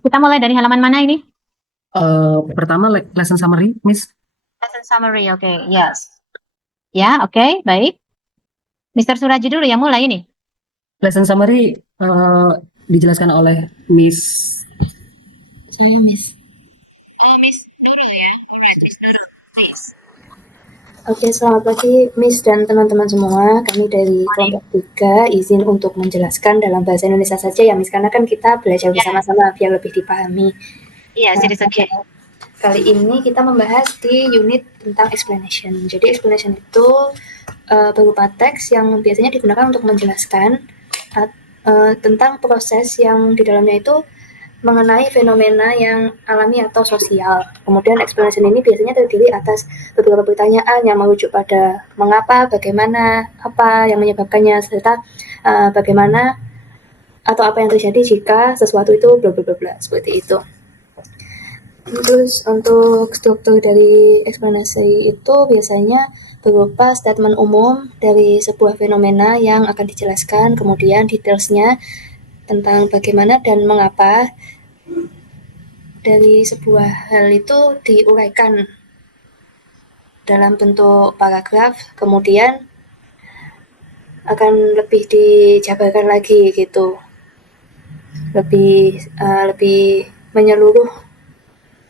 Kita mulai dari halaman mana ini? Pertama lesson summary, Miss. Lesson summary, oke, yes. Ya, oke, baik. Mister Suraji dulu yang mulai ini. Lesson summary dijelaskan oleh Miss. Saya Miss. Oh, Miss Nurul ya. Alright, Miss Nurul, please. Oke, selamat pagi Miss dan teman-teman semua. Kami dari kelompok 3 izin untuk menjelaskan dalam bahasa Indonesia saja ya Miss, karena kan kita belajar bersama-sama biar lebih dipahami. Yes, it is okay. Kali ini kita membahas di unit tentang explanation. Jadi explanation itu berupa teks yang biasanya digunakan untuk menjelaskan tentang proses yang di dalamnya itu mengenai fenomena yang alami atau sosial. Kemudian explanation ini biasanya terdiri atas beberapa pertanyaan yang merujuk pada mengapa, bagaimana, apa yang menyebabkannya, serta bagaimana atau apa yang terjadi jika sesuatu itu bla bla bla seperti itu. Terus untuk struktur dari eksplanasi itu biasanya berupa statement umum dari sebuah fenomena yang akan dijelaskan, kemudian detailsnya tentang bagaimana dan mengapa dari sebuah hal itu diuraikan dalam bentuk paragraf, kemudian akan lebih dijabarkan lagi gitu, lebih menyeluruh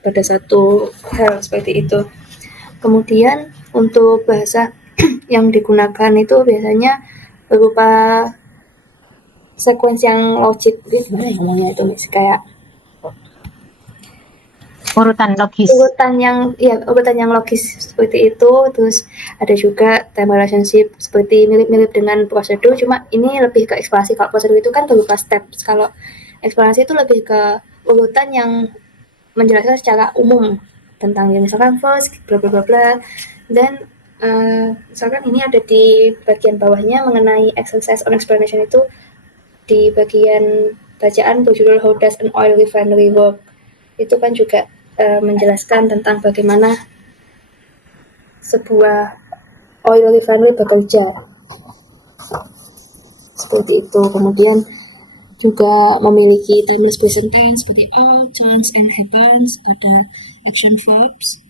pada satu hal seperti itu. Kemudian untuk bahasa yang digunakan itu biasanya berupa sequence yang logik, gimana ya ngomongnya itu Miss, kayak Urutan logis. urutan yang logis seperti itu. Terus ada juga time relationship seperti mirip-mirip dengan prosedur, cuma ini lebih ke eksplorasi. Kalau prosedur itu kan berupa steps, kalau eksplorasi itu lebih ke urutan yang menjelaskan secara umum tentang ya misalkan first bla bla bla bla, dan misalkan ini ada di bagian bawahnya mengenai exercise on explanation itu di bagian bacaan berjudul How Does an Oil Refinery Work, itu kan juga menjelaskan tentang bagaimana sebuah oil refinery bekerja seperti itu. Kemudian juga memiliki timeless present tense seperti all, turns, and happens. Ada action verbs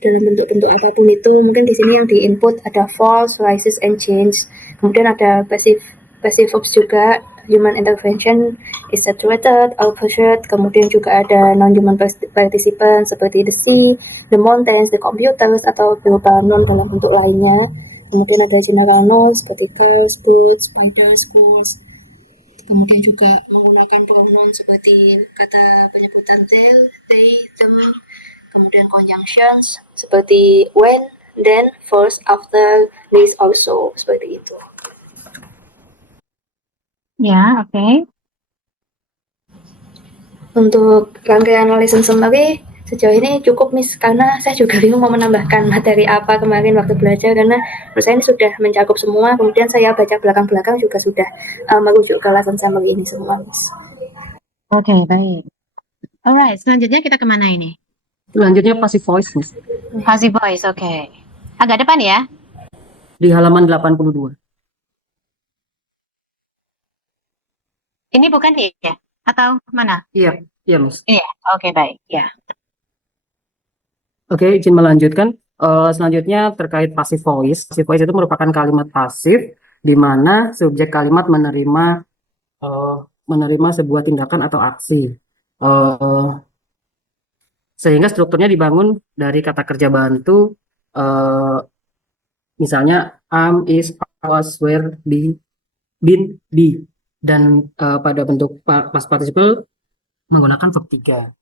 dalam bentuk-bentuk apapun itu. Mungkin di sini yang di input ada false, rises, and change. Kemudian ada passive verbs juga, human intervention is saturated, all pursued. Kemudian juga ada non-human participant seperti the sea, the mountains, the computers, atau berupa non dalam bentuk lainnya. Kemudian ada general nouns seperti cars, boots, spiders, schools. Kemudian juga menggunakan pronoun seperti kata penyebutan they, them. Kemudian conjunctions seperti when, then, first, after, this, also, seperti itu. Ya, oke. Untuk rangkaian lesson summary sejauh ini cukup Miss, karena saya juga bingung mau menambahkan materi apa kemarin waktu belajar, karena menurut saya ini sudah mencakup semua. Kemudian saya baca belakang-belakang juga sudah merujuk ke lesson summary ini semua Miss. Oke, baik. Alright, selanjutnya kita kemana ini? Selanjutnya passive voice, Miss. Passive voice, oke. Agak depan ya. Di halaman 82. Ini bukan ya? Atau mana? Iya, iya, Miss. Iya, oke, baik. Ya. Oke, izin melanjutkan. Selanjutnya terkait passive voice. Passive voice itu merupakan kalimat pasif di mana subjek kalimat eh, menerima sebuah tindakan atau aksi. Eh, Sehingga strukturnya dibangun dari kata kerja bantu, eh, misalnya am, is, was, were, be, been, be, dan pada bentuk past participle menggunakan verb 3.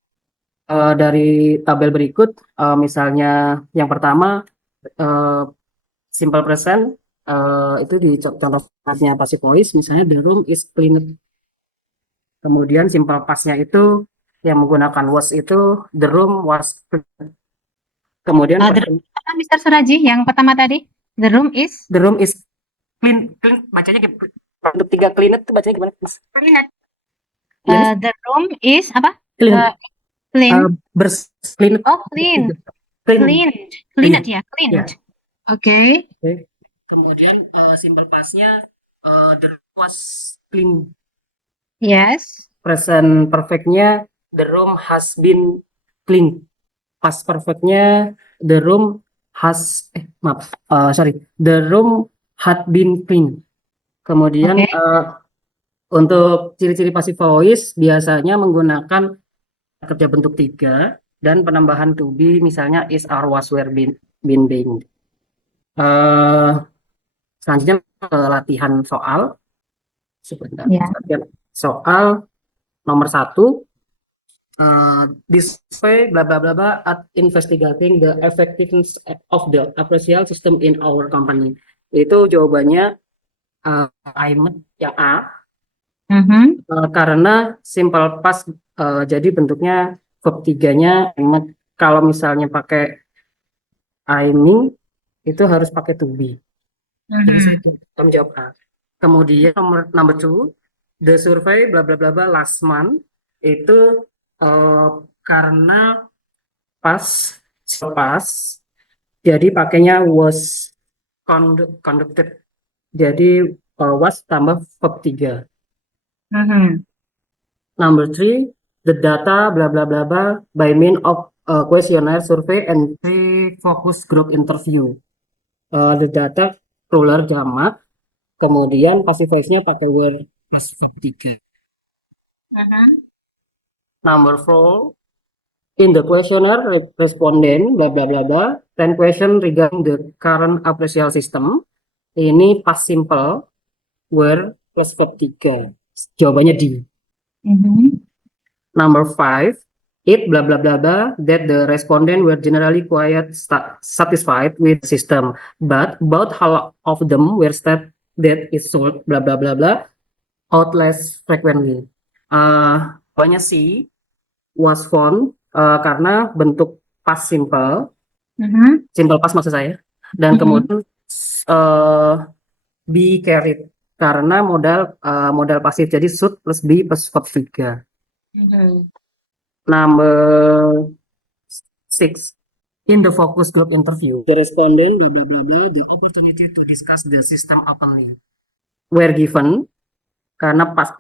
Dari tabel berikut, misalnya yang pertama, eh, simple present, itu di contohnya passive voice, misalnya the room is cleaned. Kemudian simple pastnya itu yang menggunakan was itu the room was cleaned. Kemudian The room, apa, Mr. Suraji, yang pertama tadi? The room is the room is clean, clean bacanya bentuk 3 clean itu bacanya gimana, Mas? clean. Clean, The room is apa? clean, Clean. clean, Oh, clean. clean, Cleaned. iya, Cleaned ya, iya. cleaned. Oke. Oke. Kemudian simple pastnya the room was clean. Yes. Present perfectnya the room has been cleaned. Past perfectnya the room has the room had been cleaned. Kemudian Oke. untuk ciri-ciri passive voice biasanya menggunakan kerja bentuk 3 dan penambahan to be, misalnya is, are, was, were, been, being. Selanjutnya latihan soal. Sebentar. Ya. Soal nomor 1. This way bla bla bla bla at investigating the effectiveness of the appraisal system in our company. Itu jawabannya Aimet yang A. Karena simple past, jadi bentuknya verb 3-nya Aimet. Kalau misalnya pakai aiming itu harus pakai to be. Jadi saya menjawab A. Kemudian number 2, the survey bla bla bla bla last month itu karena pas jadi pakainya was conducted. Jadi was tambah verb 3. Number 3, the data bla bla bla bla by means of questionnaire, survey, and focus group interview. The data plural jamak, kemudian passive voice-nya pakai were plus verb 3. Number 4, in the questionnaire respondent bla bla bla bla 10 question regarding the current appraisal system. Ini past simple were plus verb 3. Jawabannya D. Number 5, it bla bla bla bla that the respondent were generally quite satisfied with the system, but about half of them were said that it sold bla bla bla bla out less frequently. Jawabannya C, was found, karena bentuk past simple, simple past maksud saya, dan kemudian be carried karena modal pasif, jadi should plus be plus verb 3. Number 6, in the focus group interview, the respondent blah blah blah blah the opportunity to discuss the system openly were given karena pas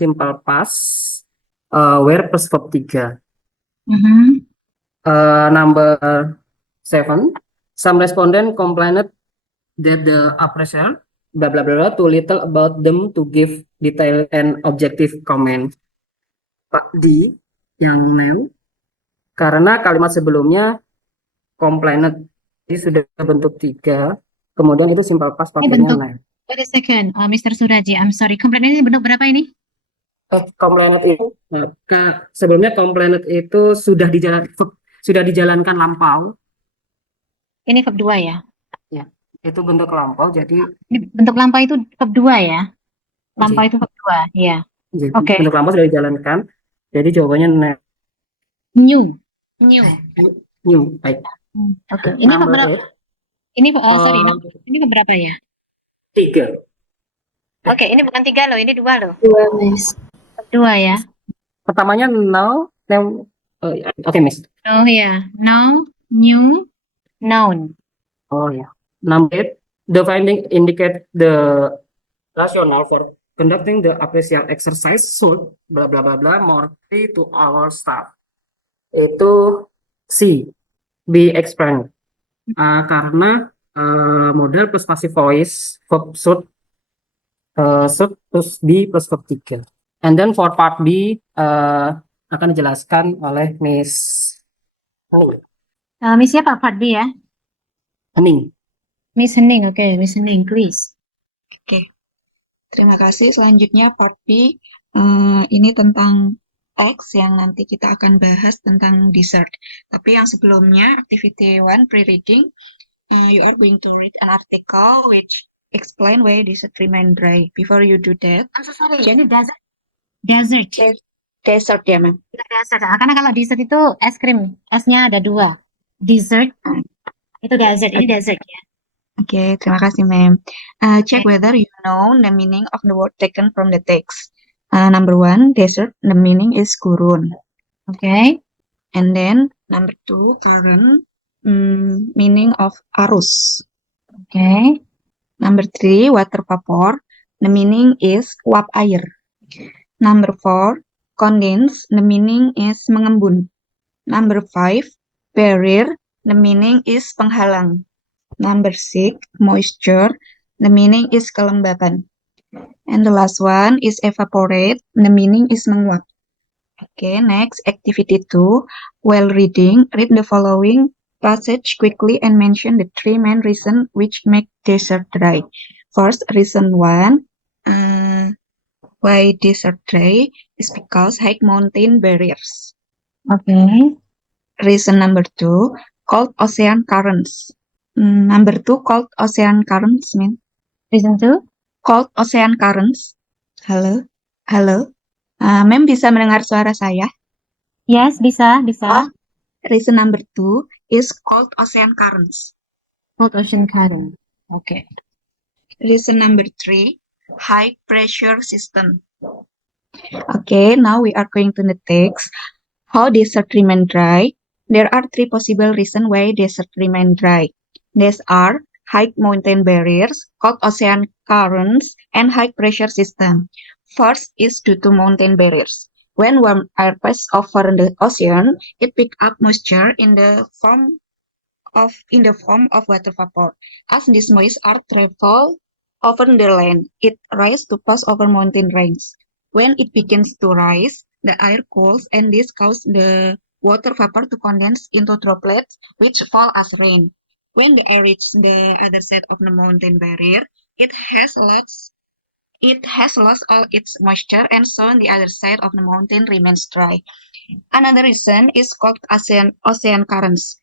simple past were plus verb 3. Number 7, some respondent complained that the appraiser blah blah blah too little about them to give detailed and objective comment. Pak D yang new, karena kalimat sebelumnya complained, jadi sudah bentuk 3, kemudian itu simple past pakainya bentuk- new. Wait a second, Mr. Suraji, I'm sorry. Complaint ini bentuk berapa ini? Complained itu sebelumnya complained itu sudah dijalankan lampau. Ini verb 2 ya? Itu bentuk lampau, jadi Ini bentuk lampau itu verb 2 ya? Lampau itu verb 2, ya. jadi Oke. bentuk lampau sudah dijalankan, jadi jawabannya New. new. Baik. Oke. Ini verb Number berapa? 8, Ini ini verb berapa ya? 3. Oke, ini bukan 3 loh, ini 2 loh. 2, Miss. Verb 2 ya? Pertamanya now, oke, Miss. Oh ya, now, new, noun. Oh ya. Number 8, the finding indicate the rationale for conducting the appraisal exercise should bla bla bla bla more to our staff. Itu C, be explained. Karena modal plus passive voice verb should plus be plus verb 3. And then for part B akan dijelaskan oleh Miss Miss siapa? Part B ya? Hening. Miss Hening, oke. Miss Hening, please. Terima kasih. Selanjutnya part B, ini tentang X yang nanti kita akan bahas tentang dessert. Tapi yang sebelumnya, activity 1, pre-reading, you are going to read an article which explain why dessert remain dry. Before you do that, I'm so sorry, ini dessert. Dessert. dessert ya, Ma'am. Dessert. Karena kalau dessert itu es krim, esnya ada 2. Dessert, itu dessert, ini dessert ya. Oke, terima kasih, Ma'am. Check whether you know the meaning of the word taken from the text. Number 1, dessert, the meaning is gurun. Oke. And then number 2, garam, meaning of arus. Oke. Number 3, water vapor, the meaning is uap air. Number 4, condense, the meaning is mengembun. Number 5, barrier, the meaning is penghalang. Number 6, moisture, the meaning is kelembapan. And the last one is evaporate, the meaning is menguap. Okay, next, activity 2, while reading, read the following passage quickly and mention the 3 main reasons which make desert dry. First, reason 1, why desert dry is because high mountain barriers. Okay. Reason number 2, cold ocean currents. Number 2, cold ocean currents mean Reason 2. cold ocean currents. Halo, halo. Ma'am bisa mendengar suara saya? Yes, bisa. Reason number 2 is cold ocean currents. Cold ocean current. Okay. Reason number 3, high pressure system. Okay, now we are going to the text. How desert remain dry? There are 3 possible reasons why desert remain dry. These are high mountain barriers, cold ocean currents, and high pressure system. First is due to mountain barriers. When warm air passes over the ocean, it picks up moisture in the form of water vapor. As this moisture travel over the land, it rises to pass over mountain ranges. When it begins to rise, the air cools, and this causes the water vapor to condense into droplets, which fall as rain. When the air reaches the other side of the mountain barrier, it has lost all its moisture, and so the other side of the mountain remains dry. Another reason is cold ocean currents.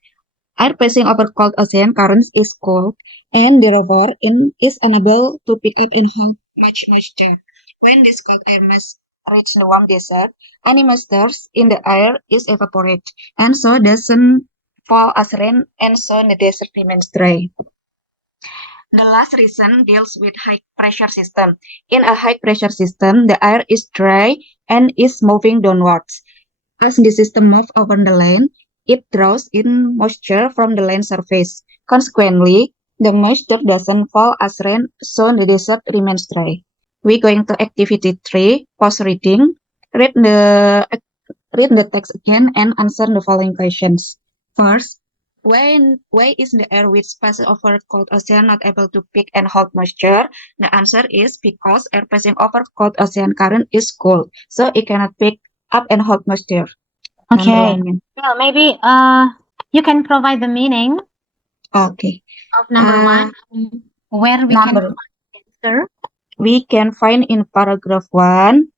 Air passing over cold ocean currents is cold, and therefore is unable to pick up and hold much moisture. When this cold air must reach the warm desert, any moisture in the air is evaporated, and so doesn't fall as rain, and so the desert remains dry. The last reason deals with high pressure system. In a high pressure system, the air is dry and is moving downwards. As the system moves over the land, it draws in moisture from the land surface. Consequently, the moisture doesn't fall as rain, so the desert remains dry. We're going to activity 3, pause reading. Read the text again and answer the following questions. First, why is the air which passes over cold ocean not able to pick and hold moisture? The answer is because air passing over cold ocean current is cold, so it cannot pick up and hold moisture. Number Okay. 1. Well, maybe you can provide the meaning Okay. of number 1, where we can Number answer. we can find in paragraph 1,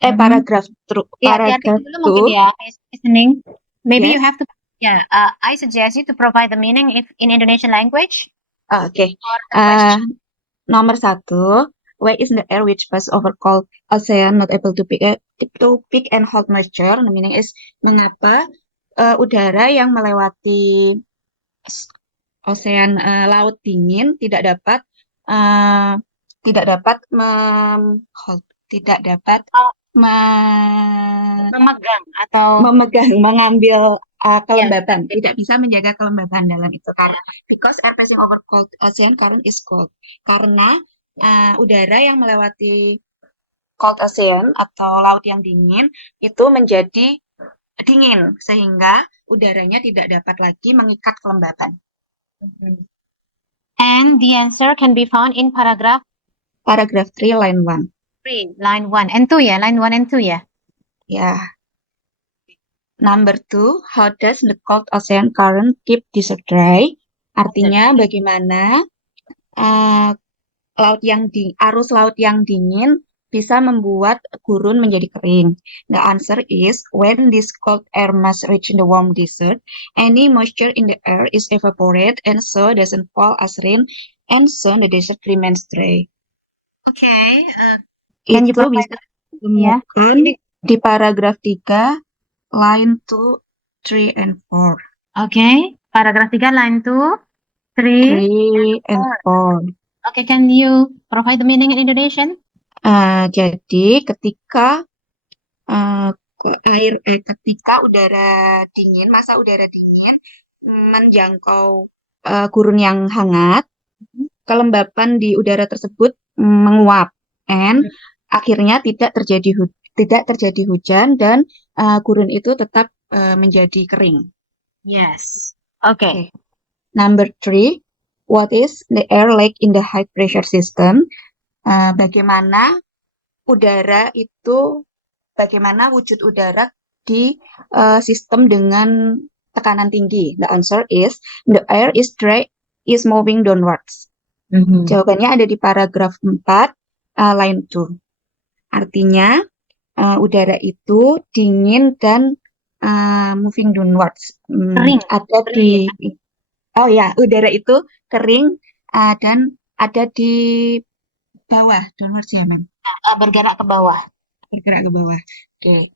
paragraph Ya, diartikan dulu mungkin 2. ya, listening. Maybe you Yes. have to. Yeah, I suggest you to provide the meaning if in Indonesian language. Okay. Or the question. Nomor 1, why is the air which passes over cold ocean not able to pick and hold moisture? The meaning is mengapa udara yang melewati ocean laut dingin tidak dapat Memegang atau mengambil kelembapan, tidak bisa menjaga kelembapan dalam itu karena because air passing over cold ocean current is cold. Karena udara yang melewati cold ocean atau laut yang dingin itu menjadi dingin sehingga udaranya tidak dapat lagi mengikat kelembapan. And the answer can be found in paragraph 3 line 1. 3, line 1 and 2 ya, line 1 and 2 ya. Ya. Number 2, how does the cold ocean current keep desert dry? Artinya bagaimana arus laut yang dingin bisa membuat gurun menjadi kering. The answer is when this cold air must reach the warm desert, any moisture in the air is evaporated and so doesn't fall as rain, and so the desert remains dry. Okay. Can you Itu provide bisa ditemukan di paragraf 3, line 2, 3, and 4. Okay, paragraph 3, line 2, 3, 3 and 4. Okay, can you provide the meaning in Indonesian? Jadi ketika ketika masa udara dingin menjangkau gurun yang hangat, kelembapan di udara tersebut menguap, and akhirnya tidak terjadi tidak terjadi hujan dan gurun itu tetap menjadi kering. Yes. Oke. Okay. Number 3, what is the air like in the high pressure system? Bagaimana wujud udara di sistem dengan tekanan tinggi? The answer is the air is dry is moving downwards. Jawabannya ada di paragraf 4, line 2. Artinya udara itu dingin dan moving downwards. Kering. Ada di udara itu kering dan ada di bawah, downwards ya, Ma'am. Bergerak ke bawah. Bergerak ke bawah. Oke.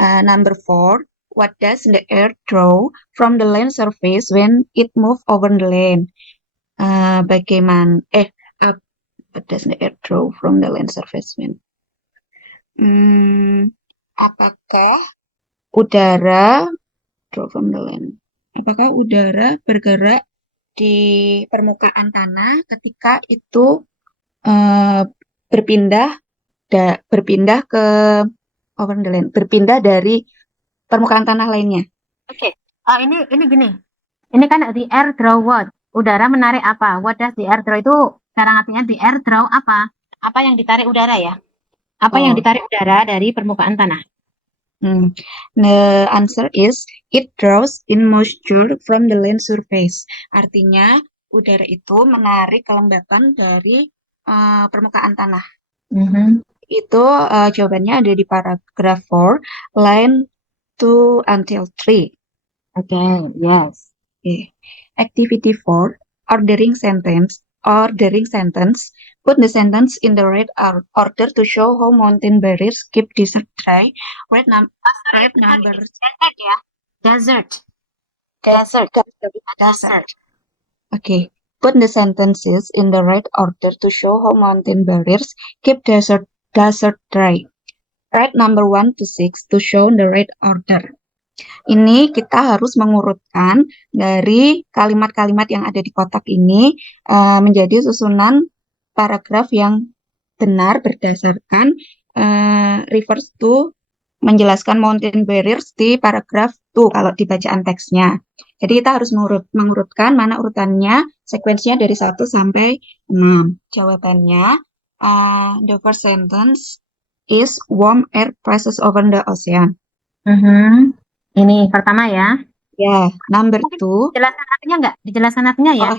Number 4, what does the air draw from the land surface when it move over the land? What does the air draw from the land surface when? Apakah udara draw from the land? Apakah udara bergerak di permukaan tanah ketika itu berpindah ke over the land, berpindah dari permukaan tanah lainnya? Oke. Ini gini. Ini kan the air draw what? Udara menarik apa? What does the air draw itu sekarang artinya the air draw apa? Apa yang ditarik udara ya? Apa yang ditarik udara dari permukaan tanah? The answer is it draws in moisture from the land surface. Artinya udara itu menarik kelembapan dari permukaan tanah. Itu jawabannya ada di paragraf 4, line 2 until 3. Okay, yes. Okay. Activity 4, ordering sentence. Put the sentence in the right order to show how mountain barriers keep desert dry. Right number. Desert. Okay. Put the sentences in the right order to show how mountain barriers keep desert dry. Write number 1 to 6 to show the right order. Ini kita harus mengurutkan dari kalimat-kalimat yang ada di kotak ini menjadi susunan paragraf yang benar berdasarkan refers to menjelaskan mountain barriers di paragraf 2 kalau di bacaan teksnya. Jadi kita harus mengurutkan mana urutannya, sekuensinya dari 1 sampai 6. Jawabannya, the first sentence is warm air passes over the ocean. Ini pertama ya. Ya, number 2. Dijelaskan artinya nggak? Dijelaskan artinya ya?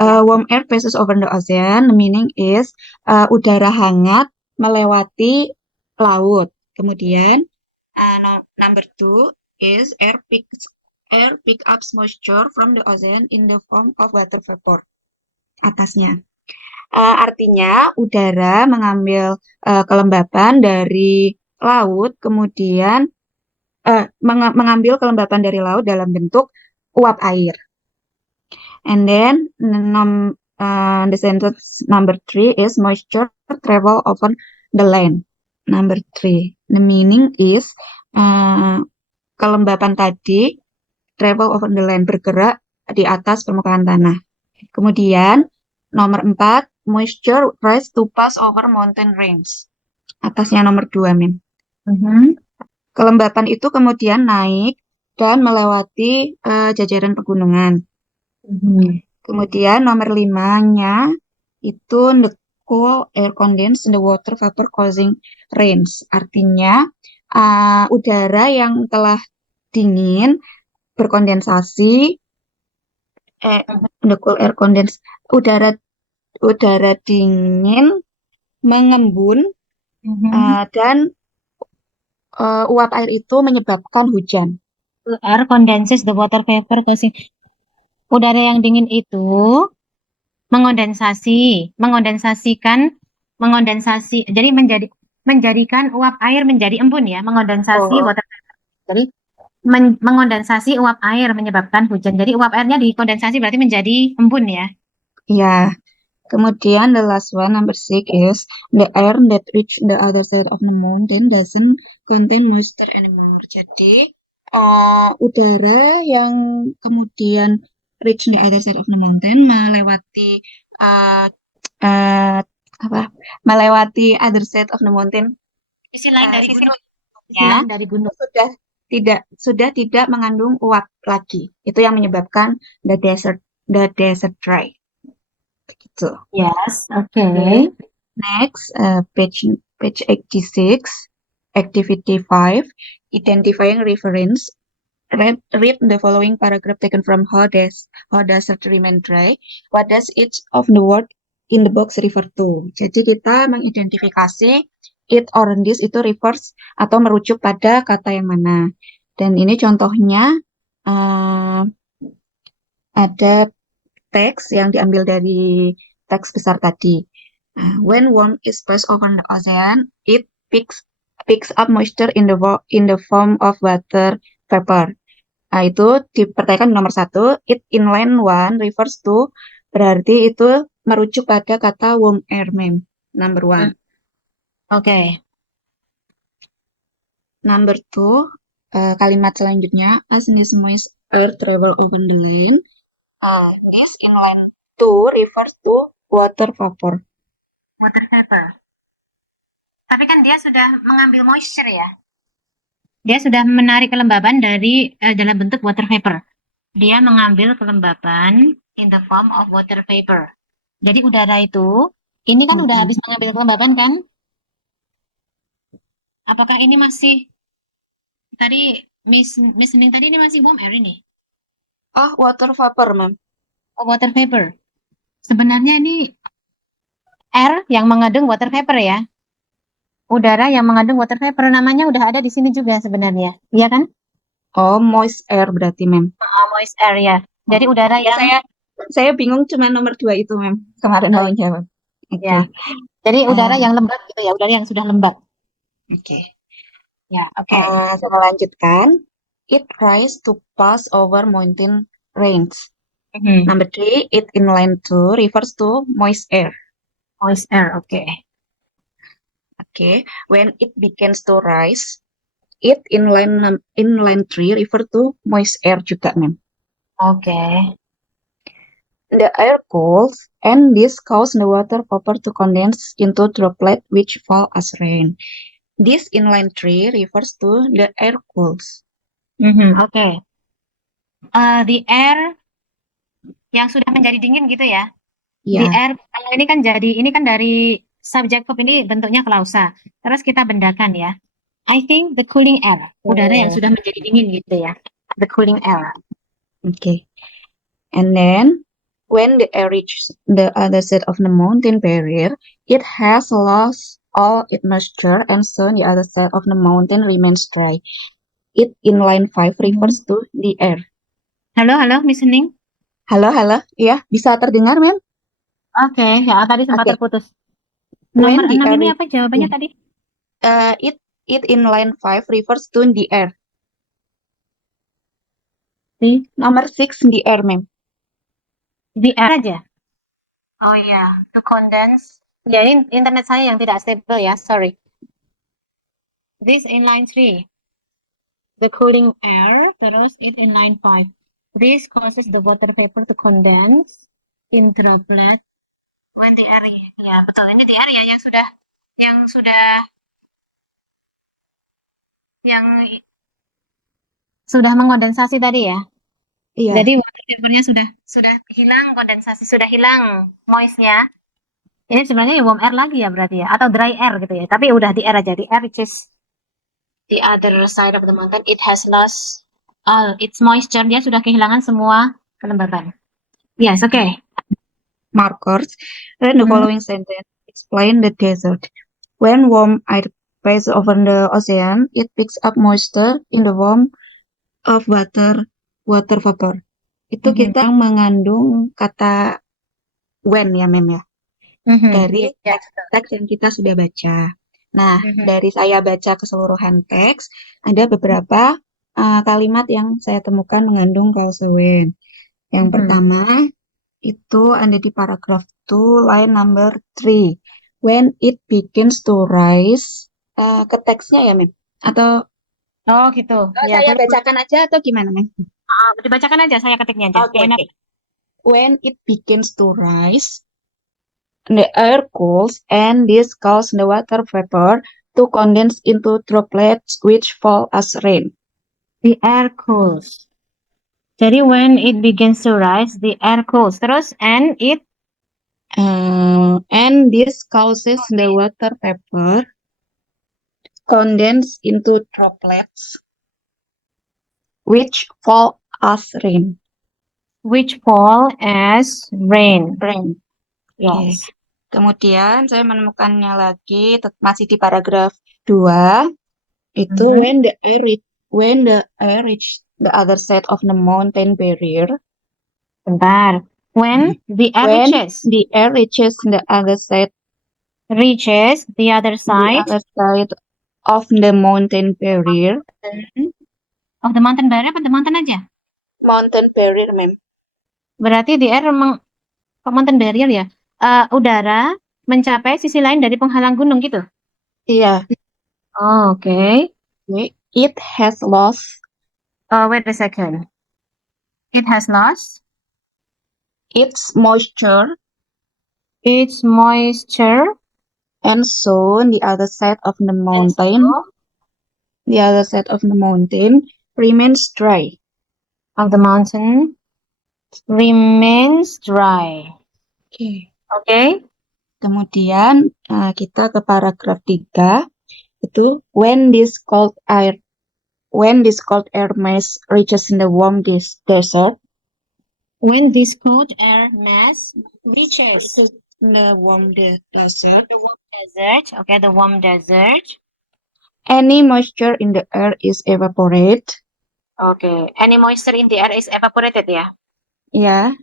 Warm air passes over the ocean. The meaning is udara hangat melewati laut. Kemudian number 2 is air pick up moisture from the ocean in the form of water vapor. Atasnya. Artinya udara mengambil kelembapan dari laut, kemudian mengambil kelembapan dari laut dalam bentuk uap air. And then the sentence number 3 is moisture travel over the land. Number 3, the meaning is kelembapan tadi travel over the land, bergerak di atas permukaan tanah. Kemudian nomor 4, moisture rise to pass over mountain range. Atasnya nomor 2, Mim. Kelembapan itu kemudian naik dan melewati jajaran pegunungan. Kemudian nomor 5-nya itu the cool air condense in the water vapor causing rains. Artinya udara yang telah dingin berkondensasi, the cool air condense, udara dingin mengembun dan uap air itu menyebabkan hujan. Air condenses the water vapor causing. Udara yang dingin itu mengondensasi, jadi menjadikan uap air menjadi embun ya, mengondensasi water vapor. Jadi mengondensasi uap air menyebabkan hujan. Jadi uap airnya dikondensasi berarti menjadi embun ya. Ya. Kemudian the last one, number 6 is the air that reach the other side of the mountain doesn't contain moisture anymore. Jadi udara yang kemudian reach the other side of the mountain melewati other side of the mountain Sisi lain dari Sisi gunung. Sisi lainnya lain dari gunung. sudah tidak mengandung uap lagi. Itu yang menyebabkan the desert dry. Gitu. Yes, Oke. okay. Next, page 86, activity 5, identifying reference. Read the following paragraph taken from How does it remain dry? What does each of the word in the box refer to? Jadi kita mengidentifikasi it or this itu refers atau merujuk pada kata yang mana. Dan ini contohnya ada teks yang diambil dari teks besar tadi. When warm is passed over the ocean, it picks up moisture in the form of water vapor. Nah, itu dipertanyakan nomor 1, it in line 1 refers to, berarti itu merujuk pada kata warm air, ma'am. Number 1. Okay. Number 2, kalimat selanjutnya, as this moist air travel over the land, this in line 2 refers to water vapor. Water vapor. Tapi kan dia sudah mengambil moisture ya. Dia sudah menarik kelembaban dari dalam bentuk water vapor. Dia mengambil kelembaban in the form of water vapor. Jadi udara itu, ini kan udah habis mengambil kelembaban kan? Apakah ini masih tadi Miss Ning tadi ini masih warm air ini? Water vapor, ma'am. Oh, water vapor. Sebenarnya ini air yang mengandung water vapor ya. Udara yang mengandung water vapor namanya udah ada di sini juga sebenarnya. Iya kan? Oh, moist air berarti, ma'am. Moist air ya. Jadi udara Ya, yang saya bingung cuma nomor 2 itu, ma'am. Kemarin mau jawab. Oke. ya. Jadi udara yang lembab gitu ya, udara yang sudah lembab. Oke. Ya, oke. Saya lanjutkan. It tries to pass over mountain range. Number 3, it in line 2 refers to moist air. Moist air, oke. Oke. When it begins to rise, it in line 3 refer to moist air juga, ma'am. Oke. The air cools, and this causes the water vapor to condense into droplets which fall as rain. This in line 3 refers to the air cools. Oke. The air yang sudah menjadi dingin gitu ya. The Ya, air ini kan dari subject verb ini bentuknya klausa. Terus kita bendakan ya. I think the cooling air, udara yang sudah menjadi dingin gitu ya. The cooling air. okay. And then, when the air reaches the other side of the mountain barrier, it has lost all its moisture, and so the other side of the mountain remains dry. It in line 5 refers to the air. Halo, Miss Ning. Halo, ya, bisa terdengar, ma'am? Oke, ya tadi sempat Oke. terputus. When Nomor the 6 ini air- apa jawabannya tadi? It in line 5 refers to the air. Nomor 6 the air, ma'am. The air aja. Oh ya, to condense. Ya, ini internet saya yang tidak stable ya, sorry. This in line 3. The cooling air, terus it in line 5. This causes the water vapor to condense in droplet when the air, ya betul, ini the air ya yang sudah mengkondensasi tadi ya. Iya. Jadi water vapornya sudah hilang kondensasi, sudah hilang moistnya. Ini sebenarnya warm air lagi ya berarti ya, atau dry air gitu ya. Tapi udah di air aja, di air which is the other side of the mountain. It has lost all its moisture. Dia sudah kehilangan semua kelembaban. Yes, okay. Markers. Read the following sentence. Explain the desert. When warm air passes over the ocean, it picks up moisture in the form of water vapor. Itu kita mengandung kata when ya, mem ya. Dari teks yang kita sudah baca. Nah, dari saya baca keseluruhan teks, ada beberapa kalimat yang saya temukan mengandung clause when. Yang pertama, itu ada di paragraph 2, line number 3. When it begins to rise, ke teksnya ya, Mem? Atau Oh gitu. Ya, saya bacakan aja atau gimana, Mem? dibacakan aja, saya ketiknya aja. Oke. When it begins to rise, the air cools and this causes the water vapor itu condense into droplets which fall as rain. The air cools. Jadi when it begins to rise, the air cools. Terus and it And this causes the water vapor condense into droplets which fall as rain. which fall as rain. Rain. Yes. Kemudian saya menemukannya lagi masih di paragraf 2 itu Mhm. when the air reach the other side of the mountain barrier. Bentar. When the air When reaches the air reaches the other side the other side of the mountain barrier. of the mountain barrier apa the mountain aja? Mountain barrier, ma'am. Berarti the air kok mountain barrier ya? Udara mencapai sisi lain dari penghalang gunung gitu. Iya. Oh, oke. It has lost Wait a second. It has lost its moisture, and so the other side of the mountain remains dry. of the mountain remains dry. Oke. Oke. Kemudian kita ke paragraf 3 itu when this cold air mass reaches in the warm desert. When this cold air mass reaches the warm desert, the warm desert. any moisture in the air is evaporated. Okay. Any moisture in the air is evaporated ya? Yeah.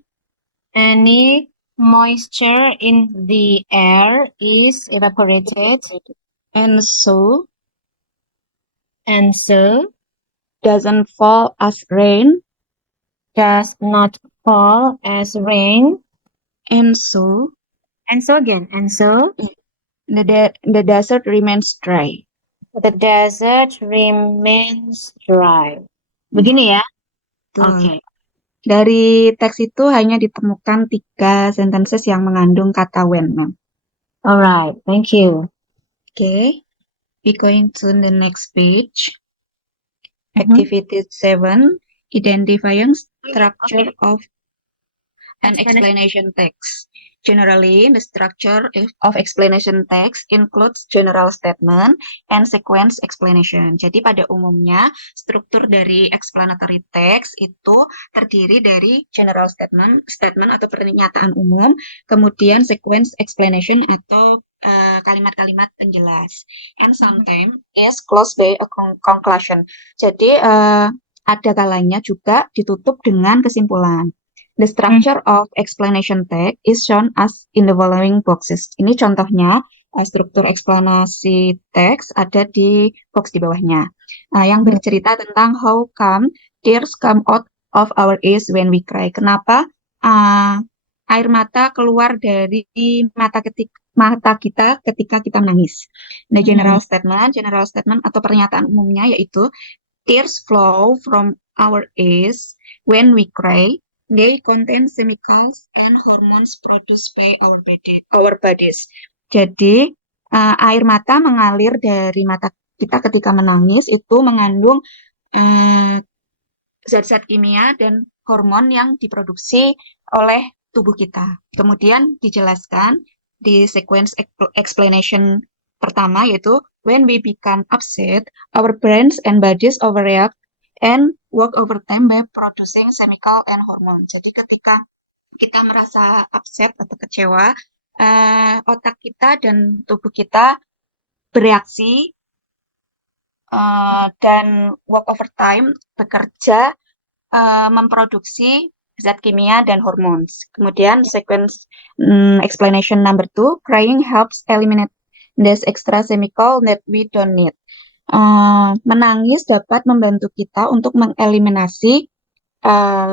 Any moisture in the air is evaporated. And so doesn't fall as rain. Does not fall as rain. And so again. And so the desert remains dry. the desert remains dry. Begini ya? Oke. Dari teks itu hanya ditemukan 3 sentences yang mengandung kata when, ma'am. Alright, thank you. Okay, we going to the next page. Activity 7, identifying structure of an explanation text. Generally, the structure of explanation text includes general statement and sequence explanation. Jadi pada umumnya, struktur dari explanatory text itu terdiri dari general statement atau pernyataan umum, kemudian sequence explanation atau kalimat-kalimat penjelas. And sometimes is closed by a conclusion. Jadi ada kalanya juga ditutup dengan kesimpulan. The structure of explanation text is shown as in the following boxes. Ini contohnya struktur eksplanasi teks ada di box di bawahnya. Yang bercerita tentang how come tears come out of our eyes when we cry. Kenapa air mata keluar dari mata kita ketika kita menangis. The general statement atau pernyataan umumnya yaitu tears flow from our eyes when we cry. They contain chemicals and hormones produced by our bodies. Jadi, air mata mengalir dari mata kita ketika menangis itu mengandung zat-zat kimia dan hormon yang diproduksi oleh tubuh kita. Kemudian dijelaskan di sequence explanation pertama yaitu when we become upset, our brains and bodies overreact and work overtime by producing chemical and hormone. Jadi ketika kita merasa upset atau kecewa, otak kita dan tubuh kita bereaksi dan work overtime, bekerja memproduksi zat kimia dan hormon. Kemudian sequence explanation number 2, crying helps eliminate this extra chemical that we don't need. Menangis dapat membantu kita untuk mengeliminasi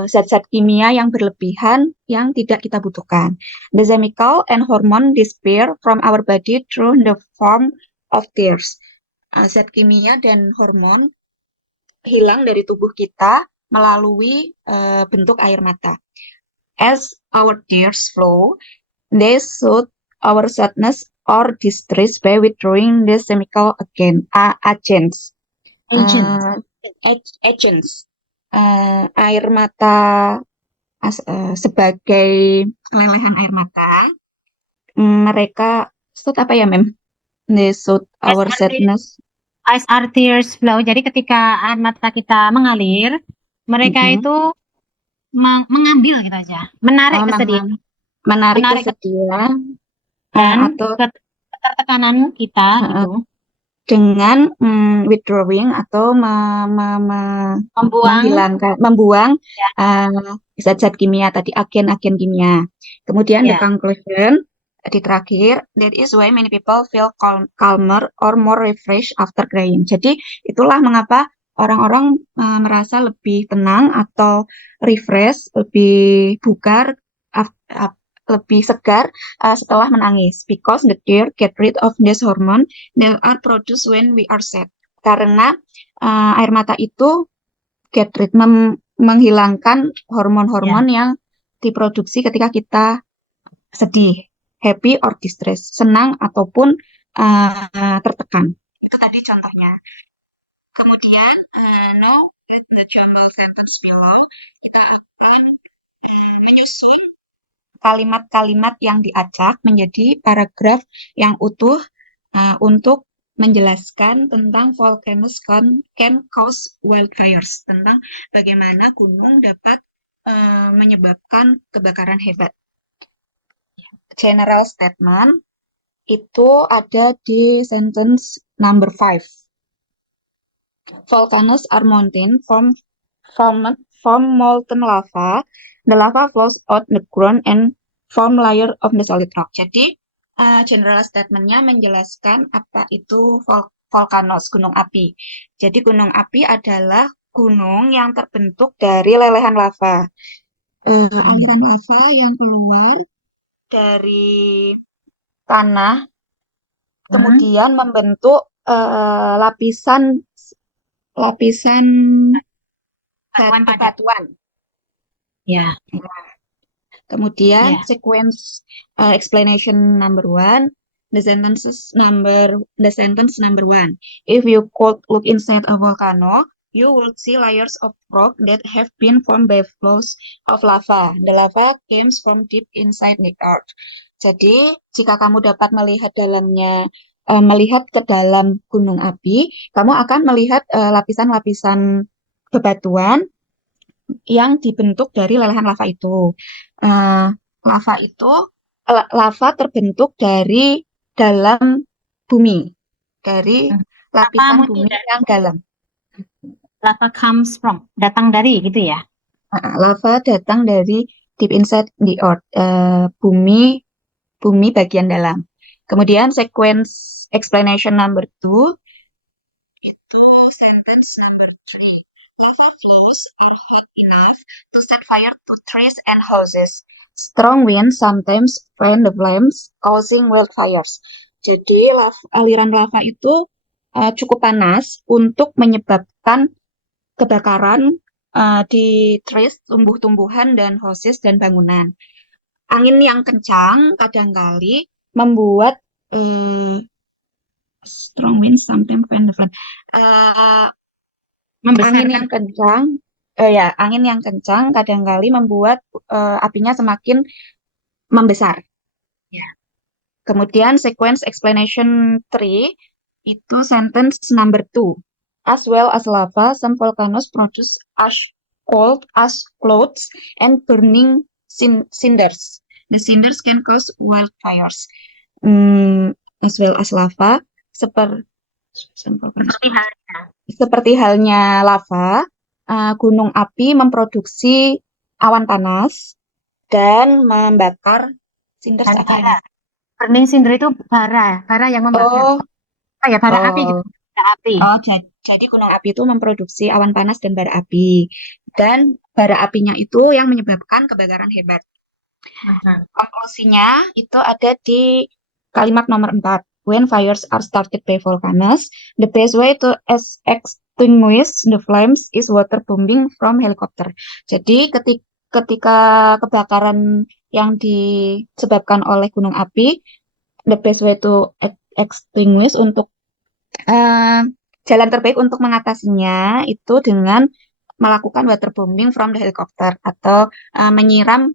zat-zat kimia yang berlebihan yang tidak kita butuhkan. The chemical and hormone disappear from our body through the form of tears. Zat kimia dan hormon hilang dari tubuh kita melalui bentuk air mata. As our tears flow, they soothe our sadness or distress by withdrawing the chemical agents. Agents. Air mata sebagai lelehan air mata. Mereka shoot apa ya, Mem? They shoot our sadness. Eyes are tears flow. Jadi ketika air mata kita mengalir, mereka itu mengambil gitu aja, menarik kesedihan, menarik menarik kesedihan dan atau ketertekanan kita gitu. Dengan withdrawing atau membuang zat-zat kimia tadi, agen-agen kimia. Kemudian the conclusion di terakhir, that is why many people feel calmer or more refreshed after crying. Jadi itulah mengapa orang-orang merasa lebih tenang atau refresh, lebih bugar, lebih segar setelah menangis, because the tear get rid of this hormone that are produced when we are sad. Karena air mata itu get rid, menghilangkan hormon-hormon yang diproduksi ketika kita sedih, happy or distress, senang ataupun tertekan. Itu tadi contohnya. Kemudian, now the jumble sentence below, kita akan menyusun kalimat-kalimat yang diacak menjadi paragraf yang utuh untuk menjelaskan tentang volcanoes can cause wildfires, tentang bagaimana gunung dapat menyebabkan kebakaran hebat. General statement itu ada di sentence number 5. Volcanoes are mountain from molten lava. The lava flows out the ground and form layer of the solid rock. Jadi general statement-nya menjelaskan apa itu volcanoes, gunung api. Jadi gunung api adalah gunung yang terbentuk dari lelehan lava. Aliran lava yang keluar dari tanah, kemudian membentuk lapisan batuan. Ya. Kemudian sequence explanation number 1, the sentence number 1. If you could look inside a volcano, you will see layers of rock that have been formed by flows of lava. The lava comes from deep inside the earth. Jadi, jika kamu dapat melihat ke dalam gunung api, kamu akan melihat lapisan-lapisan bebatuan yang dibentuk dari lelehan lava itu. Lava terbentuk dari dalam bumi, dari lapisan bumi yang dalam. Lava comes from, datang dari gitu ya? Lava datang dari deep inside the earth, bumi bagian dalam. Kemudian sequence explanation number 2, itu sentence number 3. Lava flows are hot enough to set fire to trees and houses. Strong winds sometimes fan the flames, causing wildfires. Jadi aliran lava itu cukup panas untuk menyebabkan kebakaran di trees, tumbuh-tumbuhan dan houses dan bangunan. Angin yang kencang kadangkali membuat strong winds sometimes fan the flame. Angin yang kencang kadangkali membuat apinya semakin membesar. Ya. Kemudian sequence explanation 3 itu sentence number 2. As well as lava, some volcanoes produce ash, cold ash clouds, and burning cinders. The cinders can cause wildfires. As well as lava, seperti halnya lava, gunung api memproduksi awan panas dan membakar cinders. Burning cinder itu bara yang membakar. Bara api gitu. Api. Jadi gunung api itu memproduksi awan panas dan bara api. Dan bara apinya itu yang menyebabkan kebakaran hebat. Konklusinya itu ada di kalimat nomor 4. When fires are started by volcanoes, the best way to extinguish the flames is waterbombing from helicopter. Jadi ketika kebakaran yang disebabkan oleh gunung api, the best way to extinguish untuk jalan terbaik untuk mengatasinya itu dengan melakukan waterbombing from the helicopter atau menyiram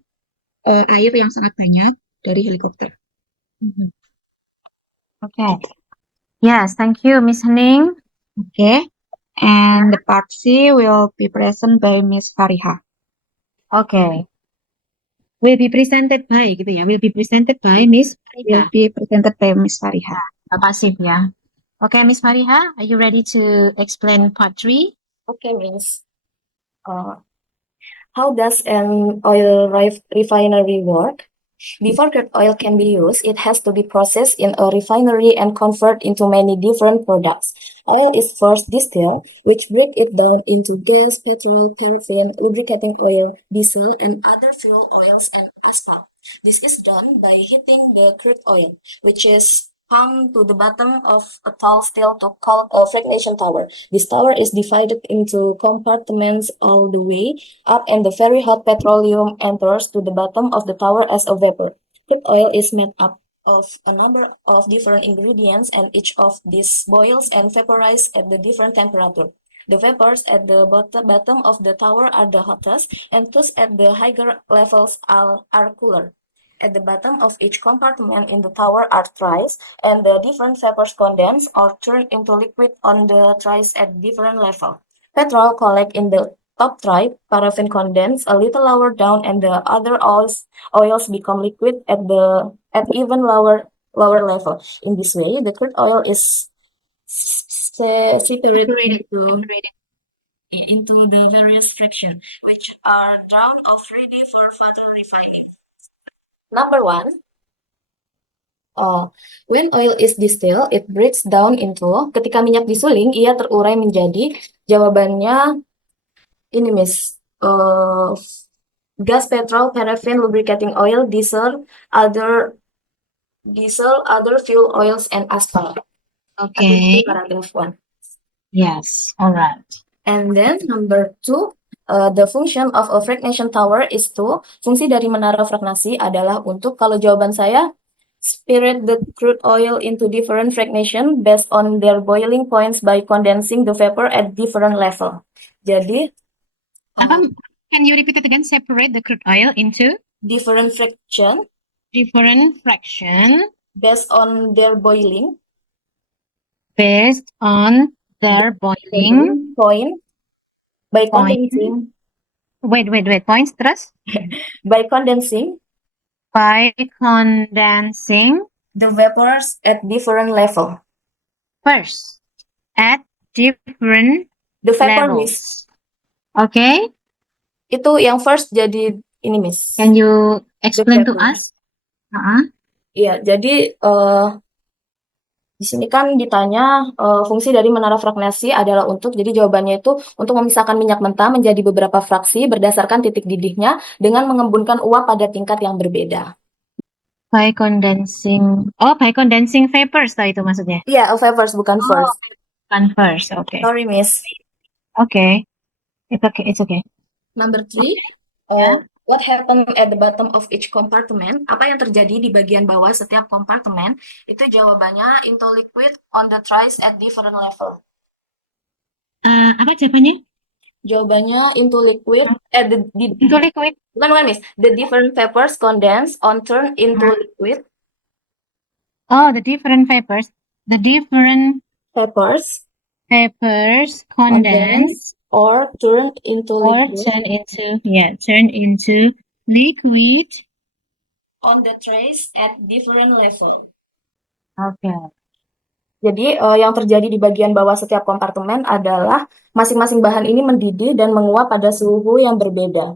air yang sangat banyak dari helikopter. Mhm. Okay. Yes, thank you, Miss Hening. Okay, and the part C will be present by Miss Fariha. Okay. Will be presented by gitu ya. Will be presented by Miss Will Fariha. be presented by Miss Fariha. Pasif ya. Okay, Miss Fariha, are you ready to explain part 3? Okay, Miss. How does an oil refinery work? Before crude oil can be used, it has to be processed in a refinery and converted into many different products. Oil is first distilled, which break it down into gas, petrol, paraffin, lubricating oil, diesel, and other fuel oils and asphalt. This is done by heating the crude oil, which is pumped to the bottom of a tall steel called a fractionation tower. This tower is divided into compartments all the way up, and the very hot petroleum enters to the bottom of the tower as a vapor. Crude oil is made up of a number of different ingredients, and each of these boils and vaporizes at the different temperature. The vapors at the bottom of the tower are the hottest, and thus at the higher levels are cooler. At the bottom of each compartment in the tower are trays, and the different vapors condense or turn into liquid on the trays at different level. Petrol collect in the top tray, paraffin condense a little lower down, and the other oils become liquid at even lower level. In this way, the crude oil is separated into the various fractions, which are drawn off ready for further refining. Number 1. When oil is distilled, it breaks down into, ketika minyak disuling, ia terurai menjadi, jawabannya ini Miss, gas, petrol, paraffin, lubricating oil, diesel, other fuel oils, and asphalt. Okay. Paragraph 1. Yes. All right. And then number 2, the function of a fractionation tower is to, fungsi dari menara fragmentasi adalah untuk, kalau jawaban saya, spirit the crude oil into different fractionation based on their boiling points by condensing the vapor at different level. Jadi, Can you repeat it again? Separate the crude oil into different fraction different fraction based on their boiling based on their boiling point by Point. condensing Wait. Points terus by condensing by condensing the vapors at different level. first at different The vapor Miss, levels. Okay. itu yang first jadi ini Miss. Can you explain to vapor. us? Uh-huh. Iya, jadi di sini kan ditanya fungsi dari menara fragmentasi adalah untuk, jadi jawabannya itu untuk memisahkan minyak mentah menjadi beberapa fraksi berdasarkan titik didihnya dengan mengembunkan uap pada tingkat yang berbeda. By condensing vapors tau itu maksudnya. Iya, vapors bukan first. Bukan first. Okay. Sorry Miss. Okay. It's okay. Number 3, what happened at the bottom of each compartment? Apa yang terjadi di bagian bawah setiap kompartemen? Itu jawabannya into liquid on the trays at different level. Apa jawabannya? Jawabannya into liquid at Into liquid. bukan Miss. The different vapors condense on turn into liquid. Oh, the different vapors. The different Vapors condense or turn into or liquid turn into liquid. on the trays at different level. Okay. Jadi yang terjadi di bagian bawah setiap kompartemen adalah masing-masing bahan ini mendidih dan menguap pada suhu yang berbeda.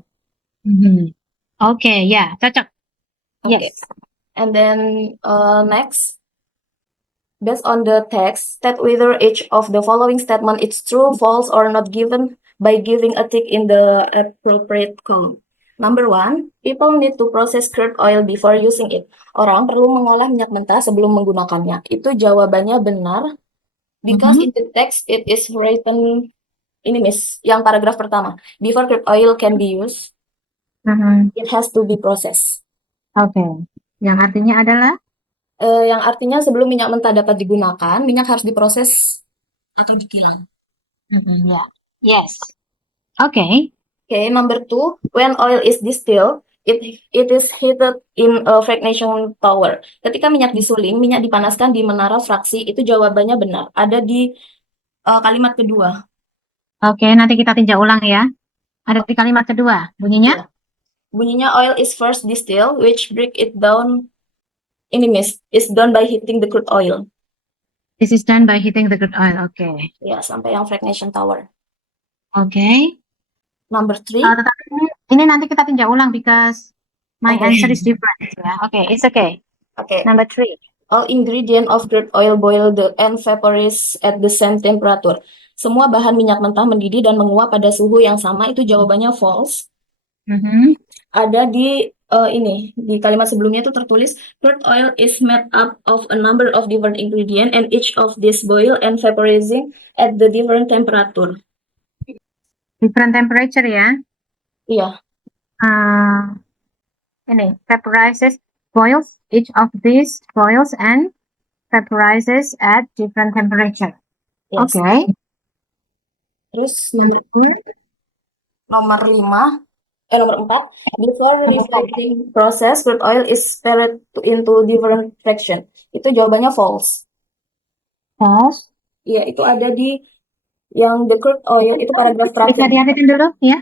Okay, ya, cocok. Okay. Yes. And then next, based on the text, state whether each of the following statement is true, false, or not given by giving a tick in the appropriate column. Number 1, people need to process crude oil before using it. Orang perlu mengolah minyak mentah sebelum menggunakannya. Itu jawabannya benar. Because in the text it is written, ini Miss, yang paragraf pertama. Before crude oil can be used, it has to be processed. Okay. Yang artinya adalah Yang artinya sebelum minyak mentah dapat digunakan, minyak harus diproses atau dikilang. Ya. Yes. Okay. Okay, number 2, when oil is distilled, it is heated in a fractionation tower. Ketika minyak disuling, minyak dipanaskan di menara fraksi, itu jawabannya benar. Ada di kalimat kedua. Oke, nanti kita tinjau ulang ya. Ada di kalimat kedua. Bunyinya? Iya. Bunyinya oil is first distilled, which break it down. Ini Miss, is done by heating the crude oil. This is done by heating the crude oil. Oke. Ya, sampai yang fractionation tower. Oke. Number 3, Tetapi ini nanti kita tinjau ulang because my Okay. answer is different ya. Oke, it's okay. okay. Number 3. All ingredient of crude oil boil and vaporize at the same temperature. Semua bahan minyak mentah mendidih dan menguap pada suhu yang sama, itu jawabannya false. Mhm. Ada di ini, di kalimat sebelumnya itu tertulis, crude oil is made up of a number of different ingredient and each of these boil and vaporizing at the different temperature. Different temperature ya. Iya, Ini vaporizes, boils, each of these boils and vaporizes at different temperature. yes. Oke. Terus nomor 4, before refining process, crude oil is spared into different fraction. Itu jawabannya false. False. Iya, itu ada di yang the crude oil, itu paragraf Bisa terakhir. diartikan dulu ya.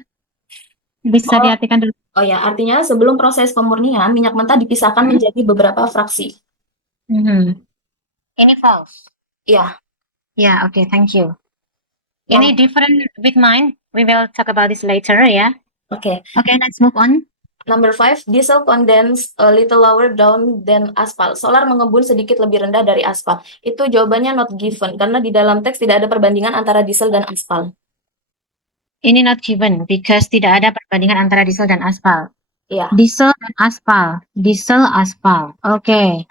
Bisa Oh. diartikan dulu. Oh ya, artinya sebelum proses pemurnian, minyak mentah dipisahkan menjadi beberapa fraksi. Mhm. Ini false. Iya. Yeah, okay, thank you. Any Nom- different with mine? We will talk about this later ya. Oke. Okay, let's move on. Number 5, diesel condense a little lower down than aspal. Solar mengembun sedikit lebih rendah dari aspal. Itu jawabannya not given, karena di dalam teks tidak ada perbandingan antara diesel dan aspal. Ini not given because tidak ada perbandingan antara diesel dan aspal. Iya. Diesel dan aspal. Diesel, aspal. Oke.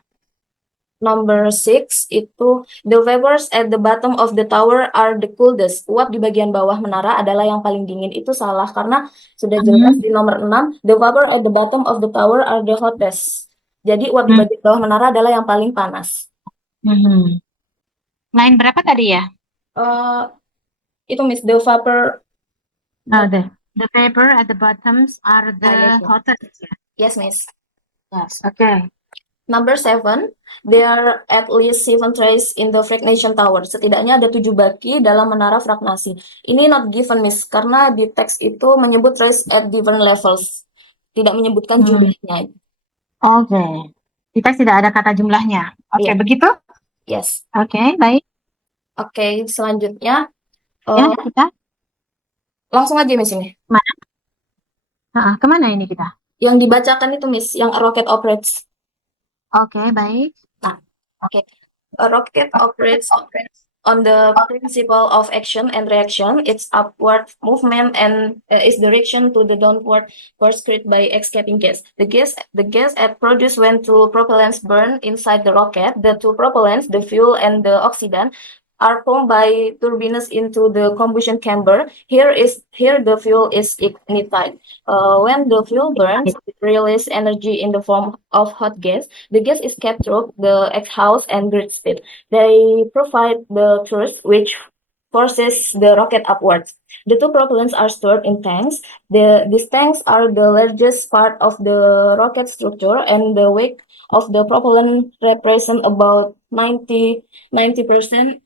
Number 6, itu the vapors at the bottom of the tower are the coldest. Uap di bagian bawah menara adalah yang paling dingin. Itu salah, karena sudah jelas di nomor 6, the vapor at the bottom of the tower are the hottest. Jadi uap di bagian bawah menara adalah yang paling panas. Mhm. Line berapa tadi ya? Itu Miss, the vapor. Oh, the vapor at the bottoms are the yes, hottest. Yes, Miss. Yes, okay. Number 7, there are at least 7 trays in the fractionation tower. Setidaknya ada 7 baki dalam menara fragnasi. Ini not given, Miss, karena di teks itu menyebut trays at different levels. Tidak menyebutkan jumlahnya. Oke. Di teks tidak ada kata jumlahnya. Oke, Iya. begitu? Yes. Oke, baik. Oke, selanjutnya Ya, kita langsung aja, Miss, ini. kemana ini kita? Yang dibacakan itu, Miss, yang a rocket operates. Oke, baik. Okay. A rocket operates on the principle of action and reaction. Its upward movement and is direction to the downward force created by escaping gas. The gas produced when two propellants burn inside the rocket. The two propellants, the fuel and the oxidant, are pumped by turbines into the combustion chamber. Here the fuel is ignited. When the fuel burns, it releases energy in the form of hot gas. The gas is kept through the exhaust and breathed it. They provide the thrust which forces the rocket upwards. The two propellants are stored in tanks. These tanks are the largest part of the rocket structure, and the weight of the propellant represents about 90%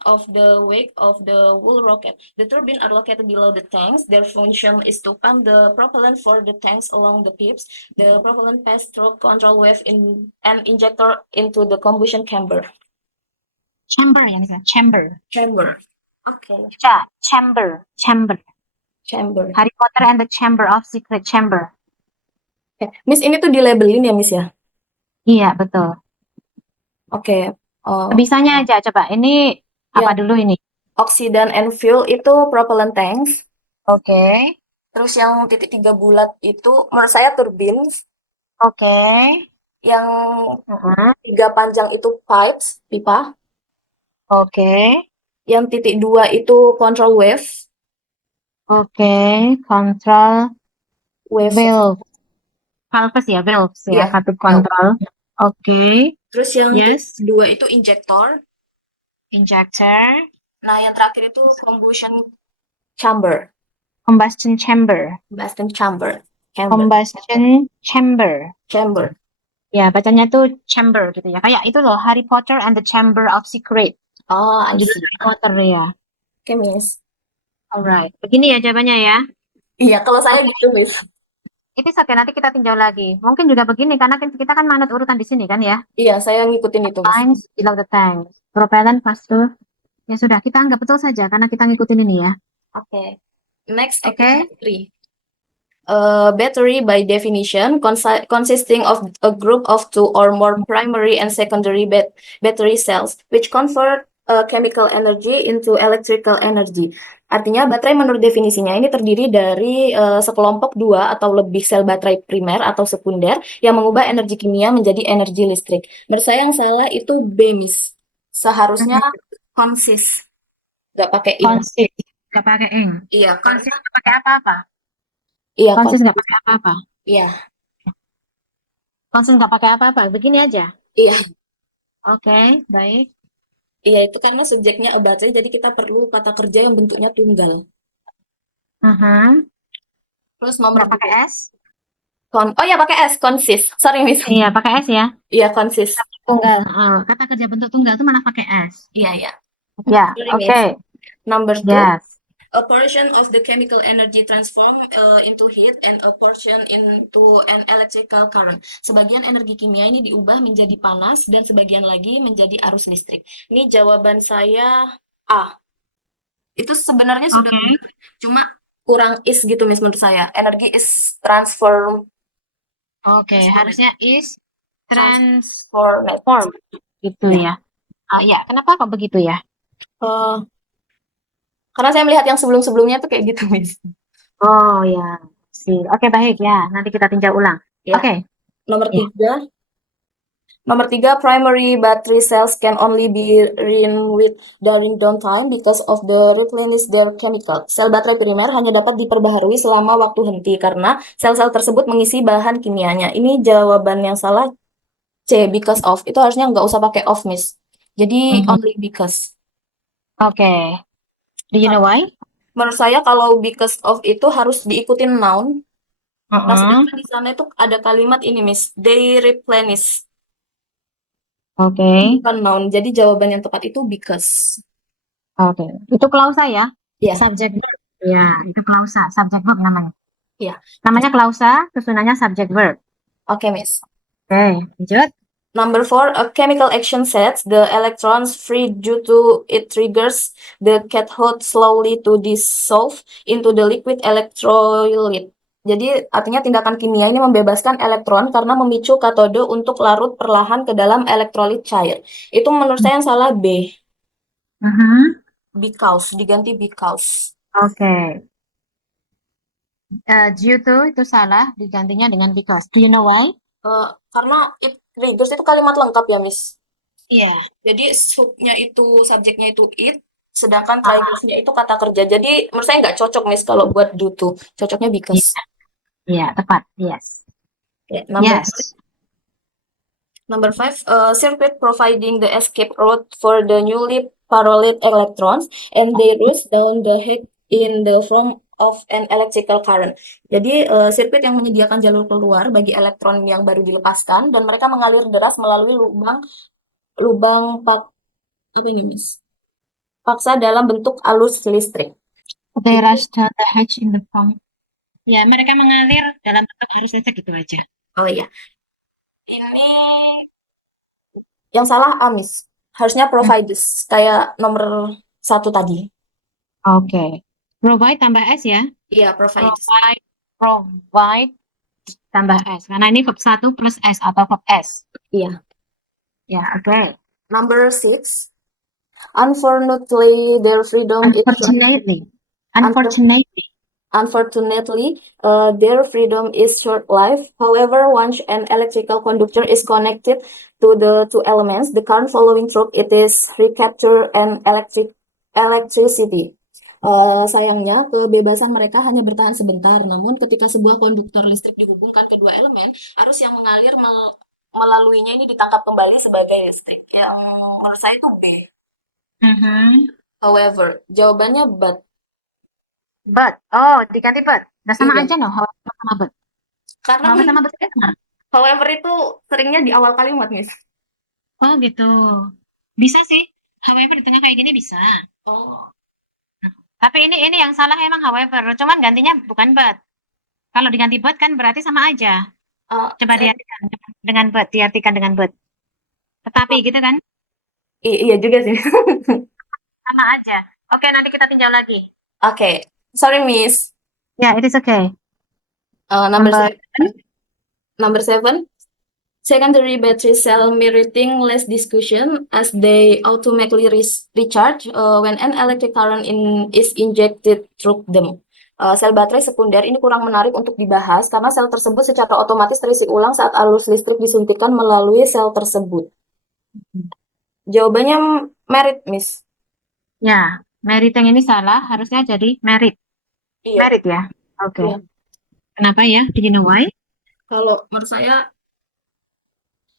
of the weight of the whole rocket. The turbines are located below the tanks. Their function is to pump the propellant for the tanks along the pips. The propellant passes through control wave and injector into the combustion chamber. Chamber ya, Nisa? Chamber. Okay. Chamber. Harry Potter and the Chamber of Secret Chamber. Okay. Miss, ini tuh dilabelin ya, Miss ya? Iya, betul. Oke. Bisanya aja, coba. Ini apa dulu ini? Oxidant and fuel itu propellant tanks. Oke. Terus yang titik 3 bulat itu menurut saya turbines. Oke. Yang 3 panjang itu pipes, pipa. Oke. Yang titik 2 itu control wave. Oke, control Wave. valve. Valves ya, valves ya, Iya, satu kontrol. Oke. Terus yang Yes. kedua itu injector. Injector. Nah, yang terakhir itu combustion chamber. Combustion chamber. Combustion chamber. Combustion chamber. Chamber. Ya, bacanya tuh chamber gitu ya. Kayak itu loh, Harry Potter and the Chamber of Secret. Oh, I Judul see. Harry Potter ya. Oke, Miss. Alright. Begini ya jawabannya ya. Iya, kalau saya gitu, Miss. Itu oke, nanti kita tinjau lagi. Mungkin juga begini, karena kita kan manut urutan di sini kan ya. Iya, saya ngikutin itu, Miss. Lines below the tank. Propellant faster. Ya sudah, kita anggap betul saja karena kita ngikutin ini ya. Oke. Next, Oke. activity 3. Battery by definition consisting of a group of two or more primary and secondary battery cells which convert chemical energy into electrical energy. Artinya baterai menurut definisinya ini terdiri dari sekelompok dua atau lebih sel baterai primer atau sekunder yang mengubah energi kimia menjadi energi listrik. Menurut saya yang salah itu B, Miss. Seharusnya consist, nggak pakai ing. Consist. Nggak pakai ing. Iya, Consist karena nggak pakai apa-apa. iya, Consist nggak pakai apa-apa. iya, Consist nggak pakai apa-apa. Begini aja. iya. Oke, baik. Iya, itu karena subjeknya a baterai, jadi kita perlu kata kerja yang bentuknya tunggal. Terus nomor Nggak pakai dua. S. Oh ya, pakai S, consist. Sorry, Miss. Iya, pakai S ya. Iya, consist. Tunggal. Kata kerja bentuk tunggal itu mana pakai S. Iya, iya. Ya, Sorry, oke. Miss. Number 2, Yes. a portion of the chemical energy transform into heat and a portion into an electrical current. Sebagian energi kimia ini diubah menjadi panas dan sebagian lagi menjadi arus listrik. Ini jawaban saya A. Itu sebenarnya sudah benar, cuma kurang is gitu, Miss, menurut saya. Energi is transform Oke, harusnya is for transform gitu ya. Ya, kenapa kok begitu ya? Karena saya melihat yang sebelum-sebelumnya tuh kayak gitu, Miss. Oh ya, sih. Oke, baik ya. Nanti kita tinjau ulang. Ya. Oke. Nomor Ya. 3. Nomor 3, primary battery cells can only be run with during downtime because of the replenish their chemical. Sel baterai primer hanya dapat diperbaharui selama waktu henti karena sel-sel tersebut mengisi bahan kimianya. Ini jawaban yang salah C, because of. Itu harusnya nggak usah pakai of, Miss. Jadi only because. Oke. Do you know why? Menurut saya kalau because of itu harus diikutin noun. Nah, sedangkan di sana itu ada kalimat ini, Miss. They replenish. Oke. Bukan noun. Jadi jawaban yang tepat itu because. Oke. Itu klausa ya? Iya. Subject verb. Ya, itu klausa. Subject verb namanya. Iya. Namanya klausa, susunannya subject verb. Oke, Miss. Oke, lanjut. Number 4, a chemical action sets the electrons free due to it triggers the cathode slowly to dissolve into the liquid electrolyte. Jadi artinya tindakan kimia ini membebaskan elektron karena memicu katode untuk larut perlahan ke dalam elektrolit cair. Itu menurut saya yang salah B. Because, diganti because. Oke. Due to itu salah, digantinya dengan because. Do you know why? Karena it triggers itu kalimat lengkap ya, Miss. Iya. Jadi subjeknya itu it, sedangkan triggersnya itu kata kerja. Jadi menurut saya nggak cocok, Miss, kalau buat due to. Cocoknya because. Iya, tepat. Yes. Okay, Yes. Number 5, circuit providing the escape route for the newly paralleled electrons and they rush down the heat in the form of an electrical current. Jadi sirkuit yang menyediakan jalur keluar bagi elektron yang baru dilepaskan dan mereka mengalir deras melalui lubang apa ini, Miss? Paksa dalam bentuk arus listrik. They rush down the hatch in the form. Ya, mereka mengalir dalam bentuk arus listrik gitu aja. Oh iya. Ini yang salah A, Miss. Harusnya provides kayak nomor 1 tadi. Oke. Provide tambah S ya. Iya, provides. Provide tambah S. Karena ini verb 1 plus S atau verb S. Iya. Ya, oke. Number 6. Unfortunately, their freedom is Unfortunately, their freedom is short-lived. However, once an electrical conductor is connected to the two elements, the current following through it is recapture and electricity. Sayangnya, kebebasan mereka hanya bertahan sebentar. Namun, ketika sebuah konduktor listrik dihubungkan kedua elemen, arus yang mengalir melaluinya ini ditangkap kembali sebagai listrik. Ya, menurut saya itu B. However, jawabannya but. But. Oh, diganti but. Udah sama Iya. aja no, however sama but. Karena However sama but itu sama. however itu seringnya di awal kalimat, Miss. Oh gitu. Bisa sih. However di tengah kayak gini bisa. Oh. Tapi ini yang salah emang however. Cuman gantinya bukan but. Kalau diganti but kan berarti sama aja. Coba diartikan dengan but, diartikan dengan but. Tetapi gitu kan? Iya juga sih. Sama aja. Oke, nanti kita tinjau lagi. Okay. Sorry, Miss. Ya, it is okay. Number Number seven. Number 7. Secondary battery cell meriting less discussion as they automatically recharge when an electric current is injected through them. Sel baterai sekunder ini kurang menarik untuk dibahas karena sel tersebut secara otomatis terisi ulang saat arus listrik disuntikan melalui sel tersebut. Jawabannya merit, Miss. Ya, meriting ini salah, harusnya jadi merit. Iya. Merit ya. Oke. Iya. Kenapa ya? Do you know why? Kalau menurut saya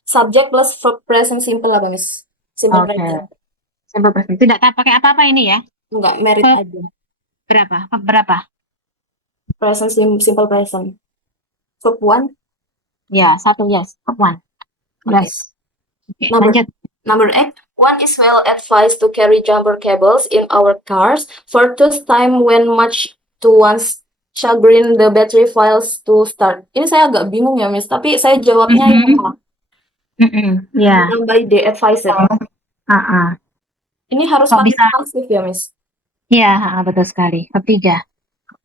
subject plus verb present simple apa, Miss? Simple Oke. present. Simple present. Tidak pakai apa-apa ini ya. Enggak, merit Verb. aja. Berapa? Verb berapa? Present simple present. Verb 1. Ya, satu yes. Verb one. Okay. Yes. Oke, Number- lanjut. Number 8. One is well advised to carry jumper cables in our cars for those time when much to one's chagrin the battery fails to start. Ini saya agak bingung ya, Miss, tapi saya jawabnya yang A. Ya. Bukan by the advised. Ini harus Kok pakai bisa? pasif ya, Miss? Iya, betul sekali. Verb 3.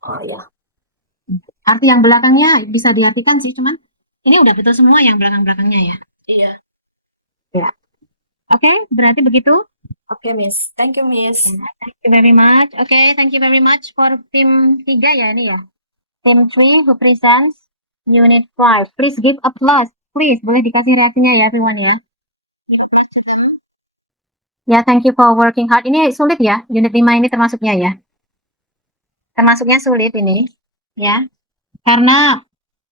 Oh ya. Arti yang belakangnya bisa diartikan sih, cuman ini udah betul semua yang belakang-belakangnya ya. Iya. Oke, berarti begitu. Oke, Miss. Thank you, Miss. Thank you very much. Oke, thank you very much for tim 3 ya ini ya. Tim 3 who presents Unit 5. Please give applause. Please, boleh dikasih reaksinya ya everyone ya. Ya, thank you for working hard. Ini sulit ya, Unit 5 ini termasuknya ya. Termasuknya sulit ini, ya. Karena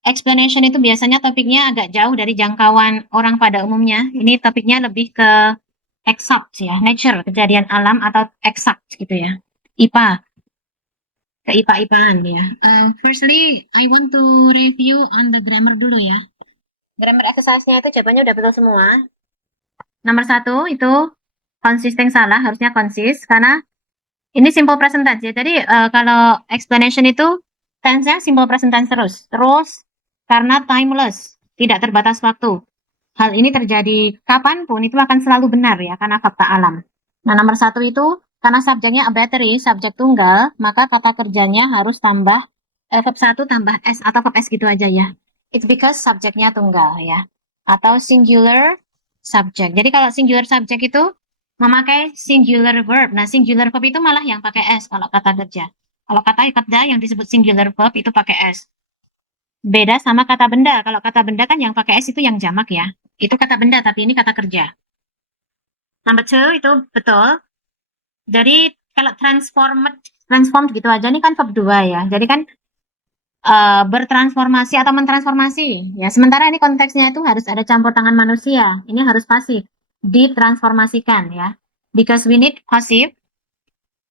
explanation itu biasanya topiknya agak jauh dari jangkauan orang pada umumnya. Ini topiknya lebih ke exact ya, nature, kejadian alam atau exact gitu ya. IPA. Ke IPA-IPAan ya. Firstly, I want to review on the grammar dulu ya. Grammar exercise-nya itu jawabannya udah betul semua. Nomor 1 itu consisting salah, harusnya consist karena ini simple present tense ya. Jadi kalau explanation itu tense-nya simple present tense terus. Terus karena timeless, tidak terbatas waktu. Hal ini terjadi kapanpun itu akan selalu benar ya, karena fakta alam. Nah, nomor 1 itu karena subjeknya a battery, subjek tunggal, maka kata kerjanya harus tambah verb 1 tambah s atau verb s gitu aja ya. It's because subjeknya tunggal ya. Atau singular subject. Jadi kalau singular subject itu memakai singular verb. Nah, singular verb itu malah yang pakai s kalau kata kerja. Kalau kata kerja yang disebut singular verb itu pakai s. Beda sama kata benda. Kalau kata benda kan yang pakai s itu yang jamak ya. Itu kata benda, tapi ini kata kerja. Number 2 itu betul. Jadi kalau transformed gitu aja, ini kan verb 2 ya. Jadi kan bertransformasi atau mentransformasi. Ya, sementara ini konteksnya itu harus ada campur tangan manusia. Ini harus pasif. Ditransformasikan ya. Because we need passive.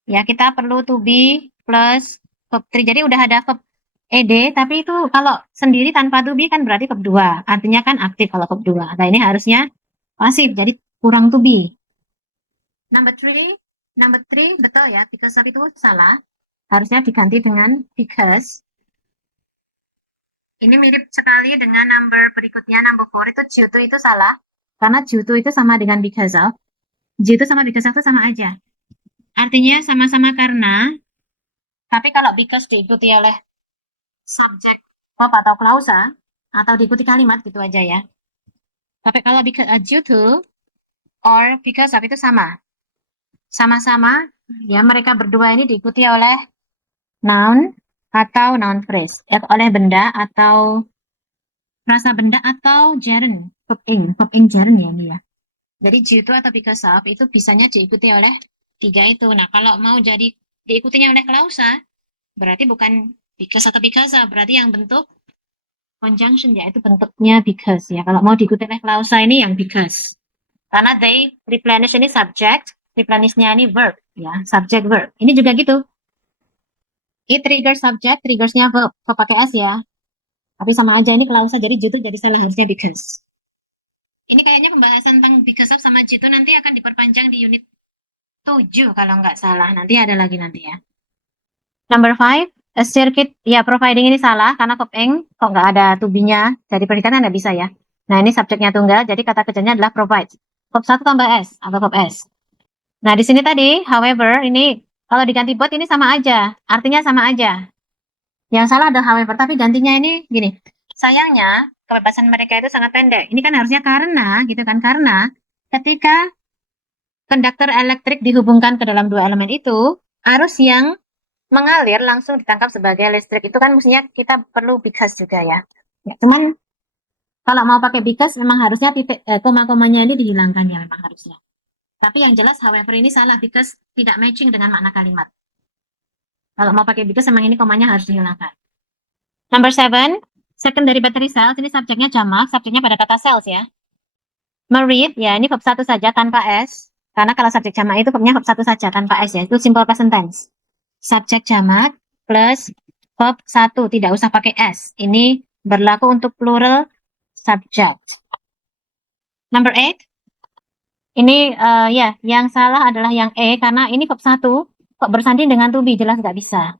Ya, kita perlu to be plus verb 3. Jadi udah ada verb ed, tapi itu kalau sendiri tanpa to be kan berarti verb 2. Artinya kan aktif kalau verb 2. Nah, ini harusnya pasif, jadi kurang to be. Number 3 betul ya, because of itu salah. Harusnya diganti dengan because. Ini mirip sekali dengan number berikutnya, number 4 itu due to itu salah. Karena due to itu sama dengan because of. Due to sama because of itu sama aja. Artinya sama-sama karena. Tapi kalau because diikuti oleh subjek verb atau klausa atau diikuti kalimat gitu aja ya. Tapi kalau due to or because of itu sama. Sama-sama ya, mereka berdua ini diikuti oleh noun atau noun phrase, oleh benda atau frasa benda atau gerund, verb ing gerund ya ini ya. Jadi due to atau because of itu bisanya diikuti oleh 3 itu. Nah, kalau mau jadi diikutinya oleh klausa berarti bukan because atau because of, berarti yang bentuk conjunction yaitu bentuknya because ya. Kalau mau diikuti oleh klausa ini yang because. Karena they replenish ini subject, replenishnya ini verb ya, subject verb. Ini juga gitu. It triggers subject, triggersnya verb. Verb pakai s ya. Tapi sama aja ini klausa jadi jitu jadi salah harusnya because. Ini kayaknya pembahasan tentang because of sama jitu nanti akan diperpanjang di unit 7 kalau nggak salah. Nanti ada lagi nanti ya. Number 5, a circuit, ya providing ini salah karena verb ing kok nggak ada to be-nya. Jadi pernikahan nggak bisa ya. Nah ini subjeknya tunggal, jadi kata kerjanya adalah provide. Verb 1 tambah s atau verb s. Nah di sini tadi, however, ini kalau diganti buat ini sama aja, artinya sama aja. Yang salah adalah however, tapi gantinya ini gini. Sayangnya kebebasan mereka itu sangat pendek. Ini kan harusnya karena, gitu kan? Karena ketika konduktor elektrik dihubungkan ke dalam dua elemen itu, arus yang mengalir langsung ditangkap sebagai listrik. Itu kan mestinya kita perlu because juga ya. Ya, cuman kalau mau pakai because memang harusnya titik koma-komanya ini dihilangkan ya memang harusnya. Tapi yang jelas however ini salah because tidak matching dengan makna kalimat. Kalau mau pakai because memang ini komanya harus dihilangkan. Number 7, secondary battery cells ini subjeknya jamak, subjeknya pada kata cells ya. Married ya ini verb 1 saja tanpa s. Karena kalau subjek jamak itu verbnya verb 1 saja tanpa s ya. Itu simple present tense. Subjek jamak plus verb 1 tidak usah pakai s. Ini berlaku untuk plural subject. Number 8. Ini ya yang salah adalah yang E karena ini verb 1 kok bersanding dengan to be jelas nggak bisa.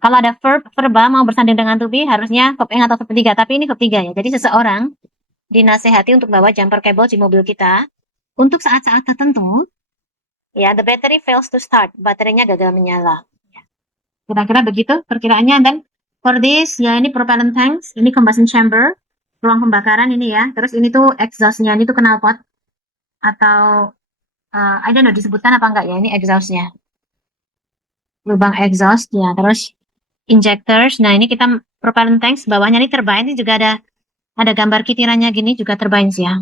Kalau ada verba mau bersanding dengan to be harusnya verb ing atau verb 3, tapi ini verb 3 ya. Jadi seseorang dinasehati untuk bawa jumper cable di mobil kita untuk saat-saat tertentu. Ya, the battery fails to start. Baterainya gagal menyala. Kira-kira begitu perkiraannya. Dan for this, ya ini propellant tanks, ini combustion chamber, ruang pembakaran ini ya. Terus ini tuh exhaustnya, ini tuh knalpot atau I don't know disebutkan apa enggak ya. Ini exhaustnya, lubang exhaust ya. Terus injectors. Nah ini kita propellant tanks, bawahnya ini turbine. Ini juga ada gambar kitirannya gini juga turbines ya.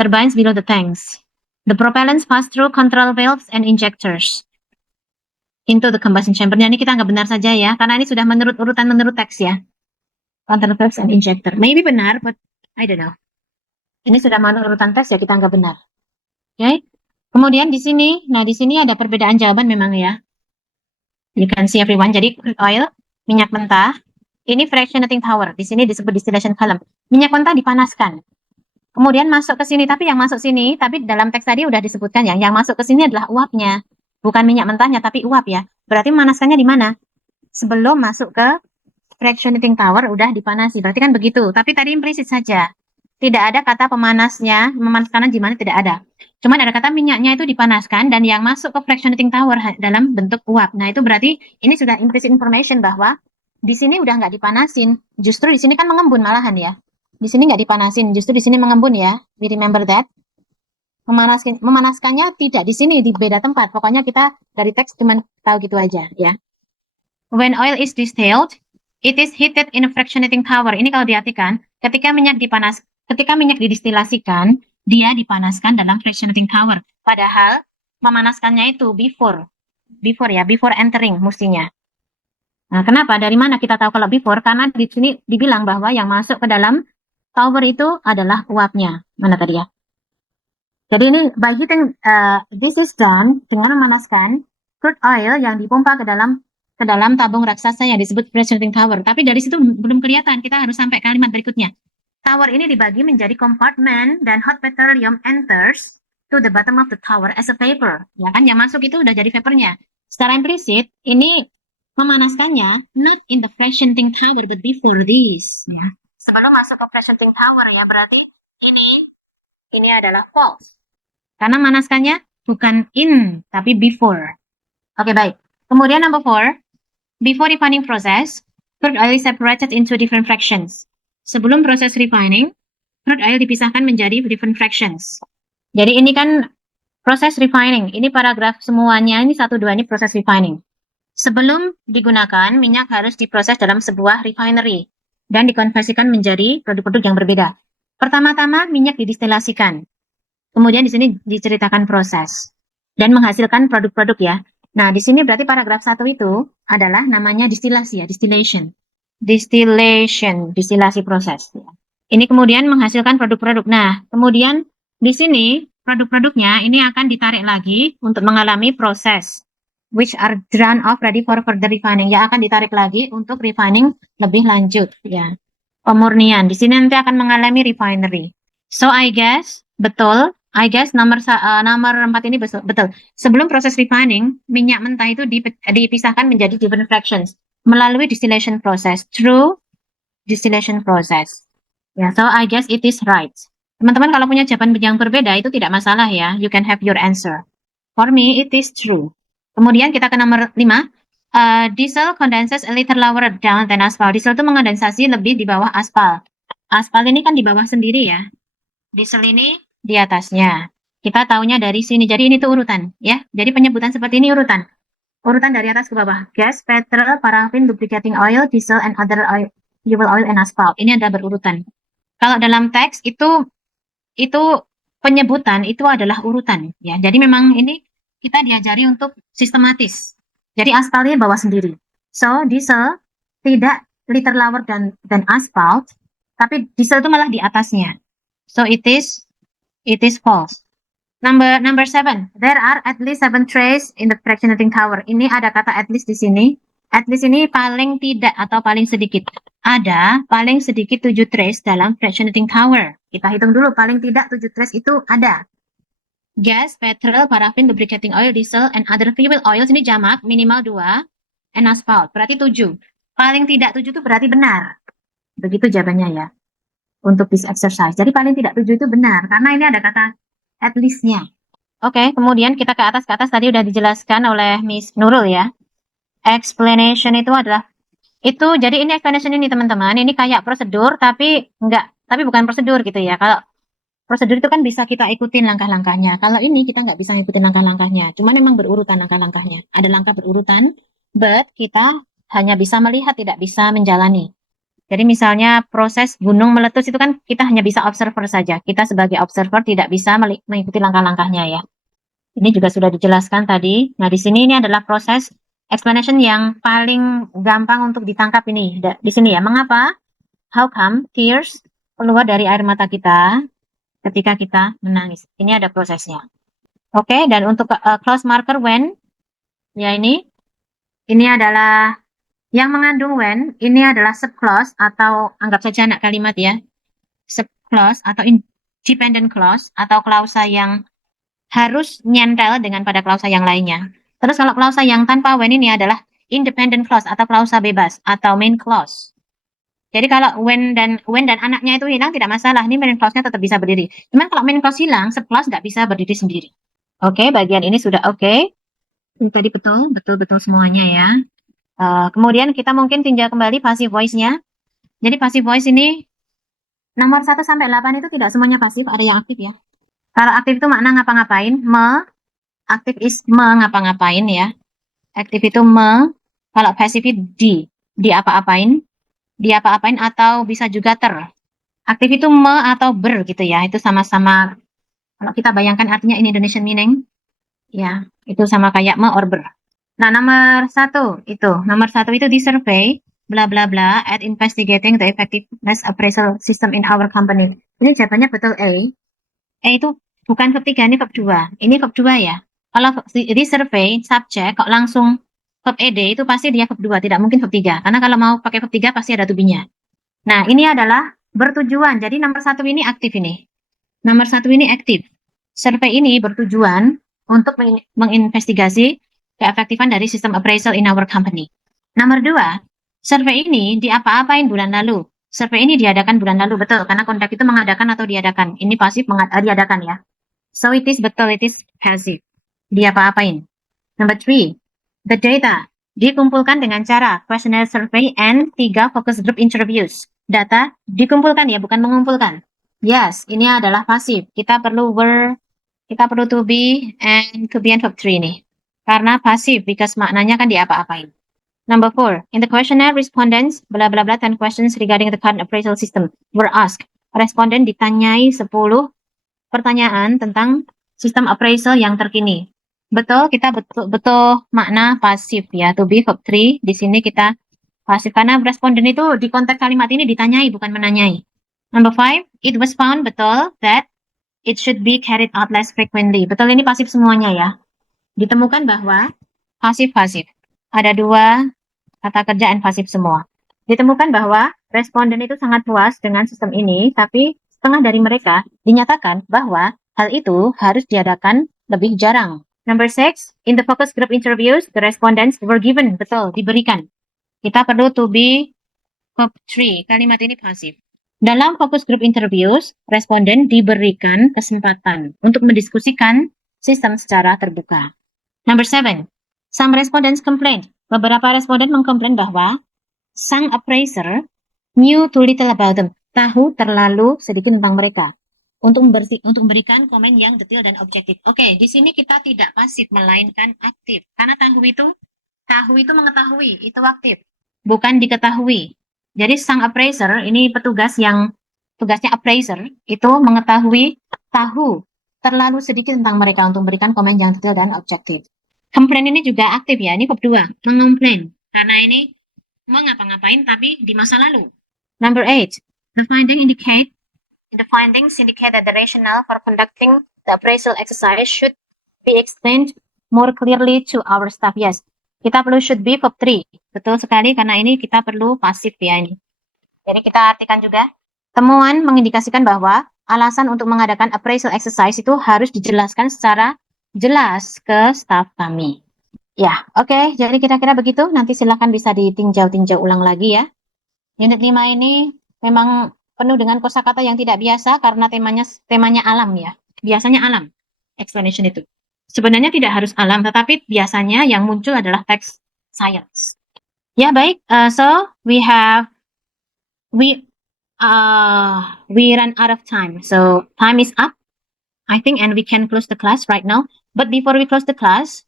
Turbines below the tanks. The propellants pass through control valves and injectors into the combustion chamber. Ini kita nggak benar saja ya, karena ini sudah menurut urutan menurut teks ya. Control valves and injector. Maybe benar, but I don't know. Ini sudah menurut urutan teks ya, kita nggak benar. Oke. Okay? Kemudian di sini, nah di sini ada perbedaan jawaban memang ya. You can see everyone. Jadi crude oil, minyak mentah. Ini fractionating power. Di sini disebut distillation column. Minyak mentah dipanaskan. Kemudian masuk ke sini, tapi yang masuk sini, tapi dalam teks tadi udah disebutkan ya, yang masuk ke sini adalah uapnya. Bukan minyak mentahnya, tapi uap ya. Berarti memanaskannya di mana? Sebelum masuk ke fractionating tower, udah dipanasi. Berarti kan begitu. Tapi tadi implisit saja. Tidak ada kata pemanasnya, memanaskannya di mana tidak ada. Cuman ada kata minyaknya itu dipanaskan, dan yang masuk ke fractionating tower dalam bentuk uap. Nah, itu berarti ini sudah implicit information bahwa di sini udah nggak dipanasin. Justru di sini kan mengembun malahan ya. Di sini nggak dipanasin, justru di sini mengembun ya. We remember that. Memanaskannya tidak di sini, di beda tempat. Pokoknya kita dari teks cuma tahu gitu aja ya. When oil is distilled, it is heated in a fractionating tower. Ini kalau diartikan, ketika minyak didistilasikan, dia dipanaskan dalam fractionating tower. Padahal memanaskannya itu before ya, before entering mestinya. Nah, kenapa? Dari mana kita tahu kalau before? Karena di sini dibilang bahwa yang masuk ke dalam tower itu adalah uapnya. Mana tadi ya? Jadi ini by heating, this is done dengan memanaskan crude oil yang dipompa ke dalam tabung raksasa yang disebut fractionating tower. Tapi dari situ belum kelihatan. Kita harus sampai kalimat berikutnya. Tower ini dibagi menjadi compartment dan hot petroleum enters to the bottom of the tower as a vapor. Ya kan, yang masuk itu udah jadi vapornya. Secara implisit ini memanaskannya not in the fractionating tower but before this. Ya. Sebelum masuk ke fractionating tower ya, berarti ini adalah false. Karena manaskannya bukan in, tapi before. Oke, baik. Kemudian number 4, before refining process, crude oil is separated into different fractions. Sebelum proses refining, crude oil dipisahkan menjadi different fractions. Jadi ini kan proses refining. Ini paragraf semuanya, ini 1, 2, ini proses refining. Sebelum digunakan, minyak harus diproses dalam sebuah refinery dan dikonversikan menjadi produk-produk yang berbeda. Pertama-tama minyak didistilasikan. Kemudian di sini diceritakan proses dan menghasilkan produk-produk ya. Nah, di sini berarti paragraf 1 itu adalah namanya distilasi ya, distillation. distilasi proses. Ini kemudian menghasilkan produk-produk. Nah, kemudian di sini produk-produknya ini akan ditarik lagi untuk mengalami proses which are drawn off ready for further refining. Ya, akan ditarik lagi untuk refining lebih lanjut ya. Pemurnian. Di sini nanti akan mengalami refinery. So I guess betul. I guess nomor 4 ini betul. Sebelum proses refining, minyak mentah itu dipisahkan menjadi different fractions melalui distillation process, through distillation process. Ya, so I guess it is right. Teman-teman kalau punya jawaban yang berbeda itu tidak masalah ya. You can have your answer. For me, it is true. Kemudian kita ke nomor 5. Diesel condenses a little lower down than aspal. Diesel itu mengondensasi lebih di bawah aspal. Aspal ini kan di bawah sendiri ya. Diesel ini di atasnya. Kita taunya dari sini. Jadi ini tuh urutan ya. Jadi penyebutan seperti ini urutan. Urutan dari atas ke bawah. Gas, petrol, paraffin, lubricating oil, diesel, and other oil, fuel oil, and asphalt. Ini ada berurutan. Kalau dalam teks itu penyebutan itu adalah urutan ya. Jadi memang ini kita diajari untuk sistematis. Jadi aspal ini bawah sendiri. So diesel tidak little lower than asphalt, tapi diesel itu malah di atasnya. So it is false. Number 7. There are at least 7 trays in the fractionating tower. Ini ada kata at least di sini. At least ini paling tidak atau paling sedikit. Ada paling sedikit 7 trays dalam fractionating tower. Kita hitung dulu, paling tidak 7 trays itu ada. Gas, petrol, paraffin, lubricating oil, diesel, and other fuel oils ini jamak, minimal 2, and asphalt, berarti 7. Paling tidak 7 itu berarti benar. Begitu jawabannya ya, untuk this exercise. Jadi paling tidak 7 itu benar, karena ini ada kata at least-nya. Oke, kemudian kita ke atas tadi udah dijelaskan oleh Miss Nurul ya. Explanation itu adalah jadi ini explanation ini teman-teman, ini kayak prosedur tapi bukan prosedur gitu ya. Kalau prosedur itu kan bisa kita ikutin langkah-langkahnya. Kalau ini kita nggak bisa ikutin langkah-langkahnya. Cuman memang berurutan langkah-langkahnya. Ada langkah berurutan, but kita hanya bisa melihat, tidak bisa menjalani. Jadi misalnya proses gunung meletus itu kan kita hanya bisa observer saja. Kita sebagai observer tidak bisa mengikuti langkah-langkahnya ya. Ini juga sudah dijelaskan tadi. Nah, di sini ini adalah proses explanation yang paling gampang untuk ditangkap ini. Di sini ya, mengapa? How come tears keluar dari air mata kita ketika kita menangis? Ini ada prosesnya. Oke, dan untuk clause marker when, ya ini adalah yang mengandung when, ini adalah subclause atau anggap saja anak kalimat ya. Subclause atau independent clause atau klausa yang harus nyentel dengan pada klausa yang lainnya. Terus kalau klausa yang tanpa when ini adalah independent clause atau klausa bebas atau main clause. Jadi kalau when dan anaknya itu hilang tidak masalah, ini main clause-nya tetap bisa berdiri. Cuman kalau main clause hilang, subclause nggak bisa berdiri sendiri. Oke, bagian ini sudah oke. Ini tadi betul semuanya ya. Kemudian kita mungkin tinjau kembali passive voice-nya. Jadi passive voice ini nomor 1 sampai 8 itu tidak semuanya pasif, ada yang aktif ya. Kalau aktif itu makna ngapa-ngapain, aktif is ngapa-ngapain ya. Aktif itu kalau passive itu di apa-apain atau bisa juga Aktif itu atau ber gitu ya. Itu sama-sama kalau kita bayangkan artinya in Indonesian meaning ya, itu sama kayak or ber. Nah, nomor 1 itu di survey bla bla bla at investigating the effectiveness appraisal system in our company. Ini jawabannya betul A. Itu bukan verb 3, ini verb 2. Ini verb 2 ya. Kalau di survey subject kok langsung verb ed itu pasti dia verb 2, tidak mungkin verb 3. Karena kalau mau pakai verb 3 pasti ada to be-nya. Nah, ini adalah bertujuan. Jadi nomor 1 ini aktif ini. Nomor 1 ini aktif. Survei ini bertujuan untuk menginvestigasi keefektifan dari sistem appraisal in our company. Nomor 2, survei ini diapa-apain bulan lalu. Survei ini diadakan bulan lalu, betul. Karena kontak itu mengadakan atau diadakan. Ini pasif diadakan ya. So it is betul, it is passive. Diapa-apain. Number 3, the data dikumpulkan dengan cara questionnaire survey and 3 focus group interviews. Data dikumpulkan ya, bukan mengumpulkan. Yes, ini adalah pasif. Kita perlu to be and verb 3 nih. Karena pasif, because maknanya kan diapa-apain. Number 4, in the questionnaire, respondents, bla bla bla, 10 questions regarding the current appraisal system were asked. Responden ditanyai 10 pertanyaan tentang sistem appraisal yang terkini. Betul, kita betul makna pasif ya, to be verb 3. Di sini kita Pasif karena responden itu di konteks kalimat ini ditanyai bukan menanyai. Number 5, it was found betul that it should be carried out less frequently. Betul, ini pasif semuanya ya. Ditemukan bahwa pasif-pasif. Ada 2 kata kerja and pasif semua. Ditemukan bahwa responden itu sangat puas dengan sistem ini, tapi setengah dari mereka dinyatakan bahwa hal itu harus diadakan lebih jarang. Number 6, in the focus group interviews, the respondents were given. Betul, diberikan. Kita perlu to be verb 3. Kalimat ini pasif. Dalam focus group interviews, responden diberikan kesempatan untuk mendiskusikan sistem secara terbuka. Number 7, some respondents complained. Beberapa responden mengkomplain bahwa sang appraiser knew too little about them. Tahu terlalu sedikit tentang mereka. Untuk memberikan komen yang detail dan objektif. Oke, di sini kita tidak pasif melainkan aktif. Karena tahu itu mengetahui, itu aktif. Bukan diketahui. Jadi sang appraiser, ini tugasnya appraiser, itu mengetahui, tahu terlalu sedikit tentang mereka untuk memberikan komen yang detail dan objektif. Komplain ini juga aktif ya, ini bab 2, mengomplain. Karena ini mengapa-ngapain tapi di masa lalu. Number 8, the findings indicate that the rationale for conducting the appraisal exercise should be explained more clearly to our staff. Yes, kita perlu should be verb 3. Betul sekali, karena ini kita perlu pasif ya ini. Jadi kita artikan juga, temuan mengindikasikan bahwa alasan untuk mengadakan appraisal exercise itu harus dijelaskan secara jelas ke staf kami. Ya, oke. Jadi kira-kira begitu. Nanti silakan bisa ditinjau-tinjau ulang lagi ya. Unit 5 ini memang penuh dengan kosakata yang tidak biasa karena temanya alam ya. Biasanya alam explanation itu. Sebenarnya tidak harus alam, tetapi biasanya yang muncul adalah text science. Ya, baik. So we run out of time. So time is up, I think, and we can close the class right now. But before we close the class,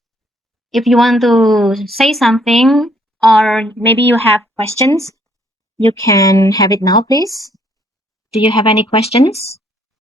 if you want to say something or maybe you have questions, you can have it now, please. Do you have any questions?